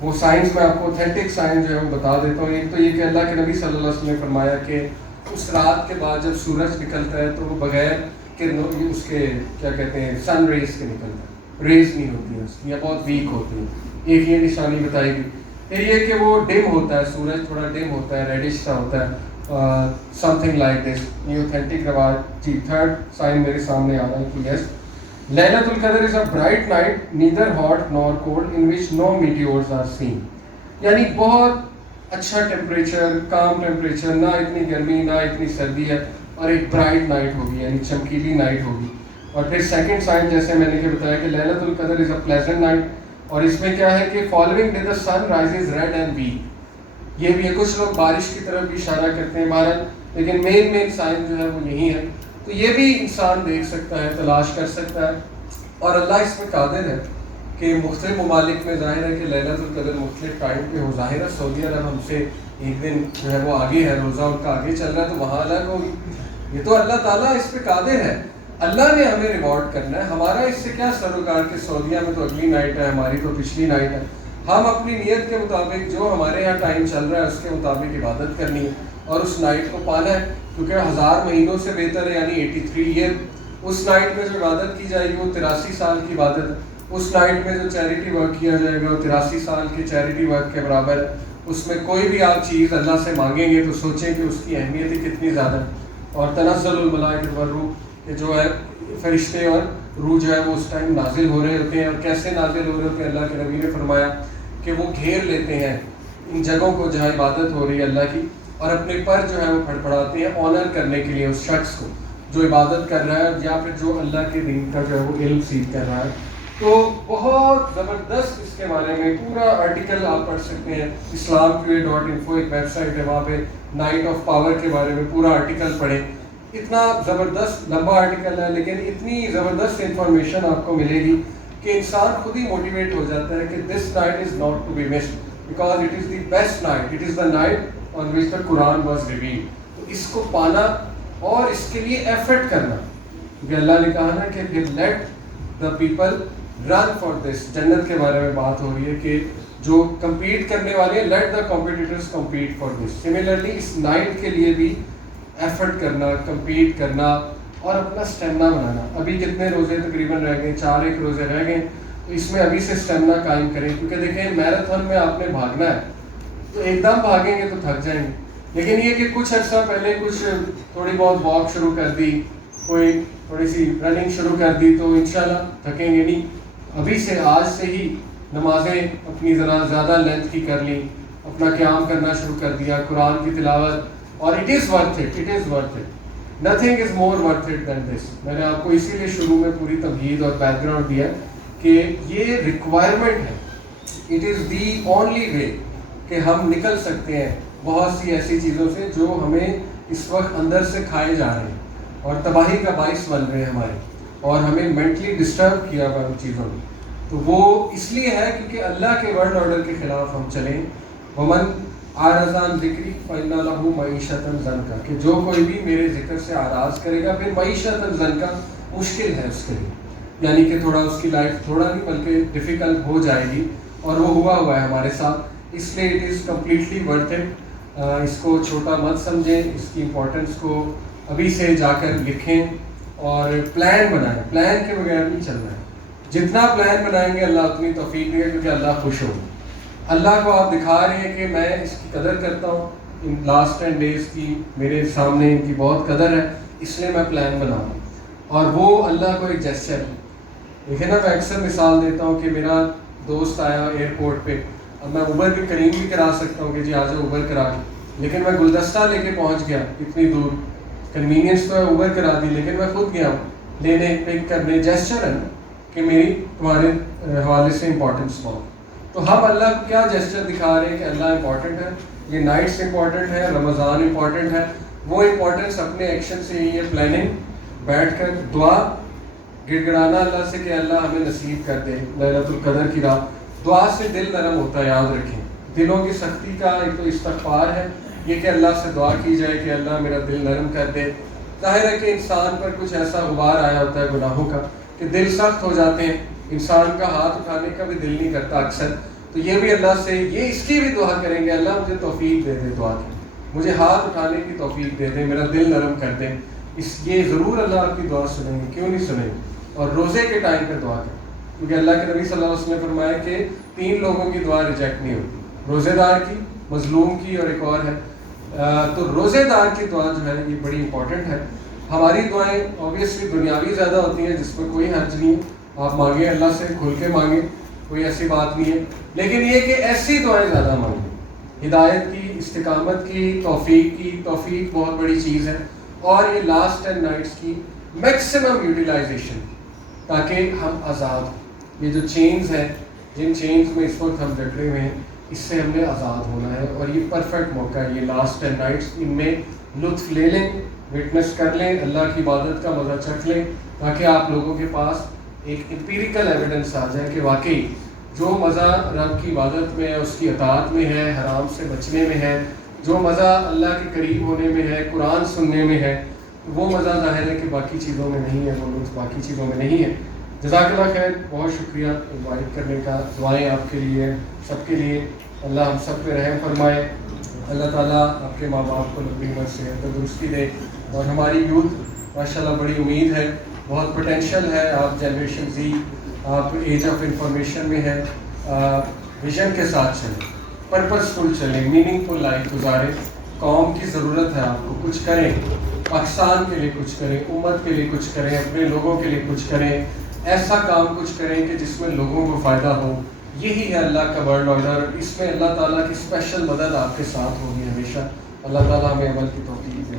وہ سائنس میں آپ کو اوتھینٹک سائنس جو ہے وہ بتا دیتا ہوں. ایک تو یہ کہ اللہ کے نبی صلی اللہ علیہ وسلم نے فرمایا کہ اس رات کے بعد جب سورج نکلتا ہے تو وہ بغیر کرنوں اس کے کیا کہتے ہیں سن ریز کے نکلتا ہے، ریز نہیں ہوتی ہیں اس کی، یا بہت ویک ہوتی ہیں. ایک یہ نشانی بتائی گئی. پھر یہ کہ وہ ڈم ہوتا ہے، سورج تھوڑا ڈم ہوتا ہے، ریڈش سا ہوتا ہے، سم تھنگ لائک دس. یہ اوتھینٹک رواج. جی تھرڈ سائن میرے سامنے آ رہا ہے کہ یس لیلۃ القدر is a bright night neither hot nor cold in which no meteors are seen. یعنی بہت اچھا ٹیمپریچر، کام ٹیمپریچر، نہ اتنی گرمی نہ اتنی سردی ہے، اور ایک برائٹ نائٹ ہوگی یعنی چمکیلی نائٹ ہوگی. اور پھر سیکنڈ سائن جیسے میں نے کہ بتایا کہ لیلۃ القدر از اے پلیزنٹ نائٹ. اور اس میں کیا ہے کہ following day the sun rises red and weak. یہ بھی ہے، کچھ لوگ بارش کی طرف بھی اشارہ کرتے ہیں بہرحال، لیکن مین سائن جو ہے وہ یہی ہے. تو یہ بھی انسان دیکھ سکتا ہے، تلاش کر سکتا ہے. اور اللہ اس میں قادر ہے کہ مختلف ممالک میں ظاہر ہے کہ لیلۃ القدر مختلف ٹائم پہ ہو. ظاہر ہے سعودی عرب ہم سے ایک دن جو ہے وہ آگے ہے، روزہ ان کا آگے چل رہا ہے تو وہاں الگ ہوگی. یہ تو اللہ تعالیٰ اس پہ قادر ہے. اللہ نے ہمیں ریوارڈ کرنا ہے. ہمارا اس سے کیا سروکار کہ سعودیہ میں تو اگلی نائٹ ہے، ہماری تو پچھلی نائٹ ہے. ہم اپنی نیت کے مطابق جو ہمارے یہاں ٹائم چل رہا ہے اس کے مطابق عبادت کرنی ہے اور اس نائٹ کو پانا ہے، کیونکہ 1000 مہینوں سے بہتر ہے. یعنی 83 ایئر اس نائٹ میں جو عبادت کی جائے گی وہ 83 سال کی عبادت ہے. اس نائٹ میں جو چیریٹی ورک کیا جائے گا وہ 83 سال کے چیریٹی ورک کے برابر ہے. اس میں کوئی بھی آپ چیز اللہ سے مانگیں گے تو سوچیں کہ اس کی اہمیت ہی کتنی زیادہ ہے. اور تنزل الملائکۃ والروح کہ جو ہے فرشتے اور روح جو ہے وہ اس ٹائم نازل ہو رہے ہوتے ہیں. اور کیسے نازل ہو رہے ہوتے ہیں؟ اللہ کے نبی نے فرمایا کہ وہ گھیر لیتے ہیں ان جگہوں کو جہاں عبادت ہو رہی ہے اللہ کی، اور اپنے پر جو ہے وہ پھڑپڑاتے ہیں آنر کرنے کے لیے اس شخص کو جو عبادت کر رہا ہے یا پھر جو اللہ کے دین کا جو ہے وہ علم سیکھ کر رہا ہے. تو بہت زبردست اس کے بارے میں پورا آرٹیکل آپ پڑھ سکتے ہیں. islamqa.info ایک ویب سائٹ ہے، وہاں پہ نائٹ آف پاور کے بارے میں پورا آرٹیکل پڑھیں. اتنا زبردست لمبا آرٹیکل ہے لیکن اتنی زبردست انفارمیشن آپ کو ملے گی کہ انسان خود ہی موٹیویٹ ہو جاتا ہے کہ this night is not to be missed because it is the best night, it is the night on which the Quran was revealed. تو اس کو پانا اور اس کے لیے ایفرٹ کرنا، کیونکہ اللہ نے کہا نا کہ پھر let the people run for this. جنت کے بارے میں بات ہو رہی ہے کہ جو کمپیٹ کرنے والے ہیں let the competitors compete for this. Similarly us night کے لیے بھی ایفرٹ کرنا، کمپیٹ کرنا اور اپنا اسٹیمنا بنانا. ابھی کتنے روزے تقریباً رہ گئے؟ 4 روزے رہ گئے. تو اس میں ابھی سے اسٹیمنا قائم کریں، کیونکہ دیکھیں میراتھن میں آپ نے بھاگنا ہے تو ایک دم بھاگیں گے تو تھک جائیں گے. لیکن یہ کہ کچھ عرصہ پہلے کچھ تھوڑی بہت واک شروع کر دی، کوئی تھوڑی سی رننگ شروع کر دی تو انشاءاللہ تھکیں گے نہیں. ابھی سے آج سے ہی نمازیں اپنی ذرا زیادہ لینتھ کی کر لیں، اپنا قیام کرنا شروع کر دیا، قرآن کی تلاوت. اور it is worth it, it is worth it, nothing is more worth it than this. میں نے آپ کو اسی لیے شروع میں پوری تمہید اور بیک گراؤنڈ دیا کہ یہ ریکوائرمنٹ ہے. It is the only way کہ ہم نکل سکتے ہیں بہت سی ایسی چیزوں سے جو ہمیں اس وقت اندر سے کھائے جا رہے ہیں اور تباہی کا باعث بن رہے ہیں ہمارے، اور ہمیں مینٹلی ڈسٹرب کیا ہوا ان چیزوں نے. تو وہ اس لیے ہے کیونکہ اللہ کے ورلڈ آرڈر کے خلاف ہم چلیں. ومن اعرض عن ذکری فإن له معیشۃ ضنکا، کہ جو کوئی بھی میرے ذکر سے آراز کرے گا پھر معیشۃ ضنکا مشکل ہے اس کے لیے، یعنی کہ تھوڑا اس کی لائف تھوڑا نہیں بلکہ ڈیفیکلٹ ہو جائے گی. اور وہ ہوا ہے ہمارے ساتھ. اس لیے it is completely worth it. اس کو چھوٹا مت سمجھیں، اس کی امپورٹنس کو ابھی سے جا کر لکھیں اور پلان بنائیں. پلان کے بغیر نہیں چلنا ہے. جتنا پلان بنائیں گے اللہ اتنی توفیق دے گا، کیونکہ اللہ خوش ہوگا. اللہ کو آپ دکھا رہے ہیں کہ میں اس کی قدر کرتا ہوں، ان لاسٹ 10 days کی میرے سامنے ان کی بہت قدر ہے، اس لیے میں پلان بناؤں. اور وہ اللہ کو ایک جیسچر ہے. دیکھیں نا، میں اکثر مثال دیتا ہوں کہ میرا دوست آیا ایئرپورٹ پہ، اب میں اوبر بھی کریم بھی کرا سکتا ہوں کہ جی آ جاؤ اوبر کرا کے، لیکن میں گلدستہ لے کے پہنچ گیا اتنی دور کنوینئنس تو ہے اوبر کرا دی لیکن میں خود گیا ہوں لینے پک کرنے. جیسچر ہے کہ میری تمہارے حوالے سے امپورٹنس ہو. تو ہم اللہ کو کیا جیسچر دکھا رہے ہیں کہ اللہ امپورٹنٹ ہے, یہ نائٹس امپورٹنٹ ہے, رمضان امپورٹنٹ ہے. وہ امپورٹنس اپنے ایکشن سے یہی ہے, پلاننگ, بیٹھ کر دعا, گڑ گڑانا اللہ سے کہ اللہ ہمیں نصیب کر دے لیلۃ القدر کی رات. دعا سے دل نرم ہوتا ہے, یاد رکھیں. دلوں کی سختی کا ایک تو استغفار ہے, یہ کہ اللہ سے دعا کی جائے کہ اللہ میرا دل نرم کر دے. ظاہر ہے کہ انسان پر کچھ ایسا غبار آیا ہوتا ہے گناہوں کا کہ دل سخت ہو جاتے ہیں, انسان کا ہاتھ اٹھانے کا بھی دل نہیں کرتا اکثر. تو یہ بھی اللہ سے اس کی بھی دعا کریں گے, اللہ مجھے توفیق دے دے دعا کی, مجھے ہاتھ اٹھانے کی توفیق دے دے, میرا دل نرم کر دے. یہ ضرور اللہ آپ کی دعا سنیں گے, کیوں نہیں سنیں گے. اور روزے کے ٹائم پہ دعا کریں, کیونکہ اللہ کے نبی صلی اللہ علیہ وسلم نے فرمایا کہ 3 لوگوں کی دعا ریجیکٹ نہیں ہوتی, روزے دار کی, مظلوم کی, اور ایک اور ہے. تو روزے دار کی دعا جو ہے یہ بڑی امپورٹنٹ ہے. ہماری دعائیں اوبیسلی دنیاوی زیادہ ہوتی ہیں جس میں کوئی حرج نہیں ہے, آپ مانگیں اللہ سے, کھل کے مانگیں, کوئی ایسی بات نہیں ہے. لیکن یہ کہ ایسی دعائیں زیادہ مانگیں, ہدایت کی, استقامت کی, توفیق بہت بڑی چیز ہے. اور یہ لاسٹ 10 نائٹس کی میکسیمم یوٹیلائزیشن, تاکہ ہم آزاد ہوں. یہ جو چینز ہیں, جن چینز میں اس وقت ہم جکڑے ہوئے ہیں, اس سے ہم نے آزاد ہونا ہے. اور یہ پرفیکٹ موقع ہے, یہ لاسٹ 10 نائٹس, ان میں لطف لے لیں, وٹنس کر لیں, اللہ کی عبادت کا مزہ چکھ لیں, تاکہ آپ لوگوں کے پاس ایک امپیریکل ایویڈنس آ جائے کہ واقعی جو مزہ رب کی عبادت میں ہے, اس کی اطاعت میں ہے, حرام سے بچنے میں ہے, جو مزہ اللہ کے قریب ہونے میں ہے, قرآن سننے میں ہے, وہ مزہ ظاہر ہے کہ باقی چیزوں میں نہیں ہے, وہ لطف باقی چیزوں میں نہیں ہے. جزاک اللہ خیر, بہت شکریہ انوائٹ کرنے کا. دعائیں آپ کے لیے, سب کے لیے. اللہ ہم سب پہ رحم فرمائے, اللہ تعالیٰ آپ کے ماں باپ کو لمبی عمر سے تندرستی دے. اور ہماری یوتھ ماشاءاللہ بڑی امید ہے, بہت پوٹینشیل ہے. آپ جنریشن زی, آپ ایج آف انفارمیشن میں ہیں, ویژن کے ساتھ چلیں, پرپسفل چلیں, میننگ فل لائف گزاریں. قوم کی ضرورت ہے آپ کو, کچھ کریں, پاکستان کے لیے کچھ کریں, امت کے لیے کچھ کریں, اپنے لوگوں کے لیے کچھ کریں, ایسا کام کچھ کریں کہ جس میں لوگوں کو فائدہ ہو. یہی ہے اللہ کا ورلڈ آرڈر, اس میں اللہ تعالیٰ کی اسپیشل مدد آپ کے ساتھ ہوگی ہمیشہ. اللہ تعالیٰ ہمیں عمل کی توفیق دے.